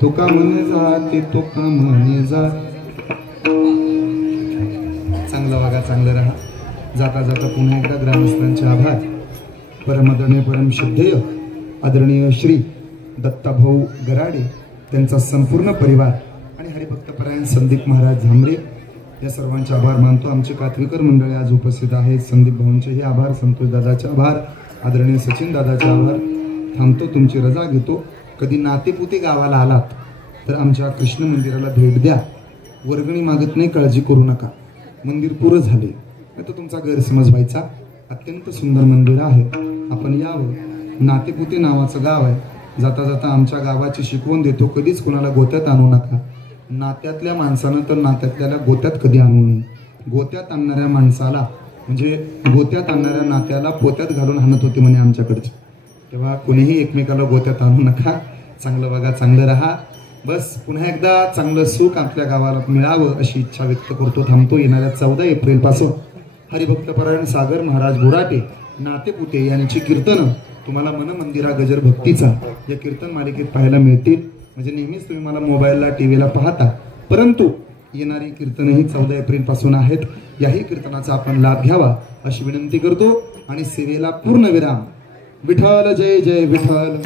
तुका म्हणे जाते तुका म्हणे जा. चांगलं वागा, चांगलं राहा. जाता जाता पुन्हा एकदा ग्रामस्थांचे आभार. परमदने परम श्रद्धेय आदरणीय श्री दत्ताभाऊ गराडे, त्यांचा संपूर्ण परिवार आणि हरिभक्तपरायण संदीप महाराज झांबरे या सर्वांचे आभार मानतो. आमचे कात्विकर मंडळी आज उपस्थित आहेत. संदीप भाऊंचेही आभार, संतोष दादाचे आभार, आदरणीय सचिन दादाचे आभार. थांबतो, तुमची रजा घेतो. कधी नातेपुते गावाला आलात तर आमच्या कृष्ण मंदिराला भेट द्या. वर्गणी मागत नाही, काळजी करू नका. मंदिर पुरं झाले नाही तर तुमचा गैरसमज व्हायचा. अत्यंत सुंदर मंदिर आहे, आपण यावं. नातेपुते नावाचं गाव आहे. जाता जाता आमच्या गावाची शिकवण देतो, कधीच कोणाला गोत्यात आणू नका. नात्यातल्या माणसानं तर नात्यातल्याला गोत्यात कधी आणू नये. गोत्यात आणणाऱ्या माणसाला म्हणजे गोत्यात आणणाऱ्या नात्याला पोत्यात घालून हाणत होते म्हणे आमच्याकडचे. तेव्हा कोणीही एकमेकाला गोत्यात आणू नका. चांगलं बघा, चांगलं राहा. बस पुन्हा एकदा चांगलं सुख आपल्या गावाला मिळावं अशी इच्छा व्यक्त करतो. थांबतो. येणाऱ्या 14 एप्रिलपासून हरिभक्तपरायण सागर महाराज बोराटे नातेपुते यांची कीर्तनं तुम्हाला मन मंदिरा गजर भक्तीचा या कीर्तन मालिकेत पाहायला मिळतील. म्हणजे नेहमीच तुम्ही मला मोबाईलला टीव्हीला पाहता, परंतु येणारी कीर्तनही 14 एप्रिल पासून आहेत. याही कीर्तनाचा आपण लाभ घ्यावा अशी विनंती करतो आणि सेवेला पूर्ण विराम. विठ्ठल जय जय विठ्ठल.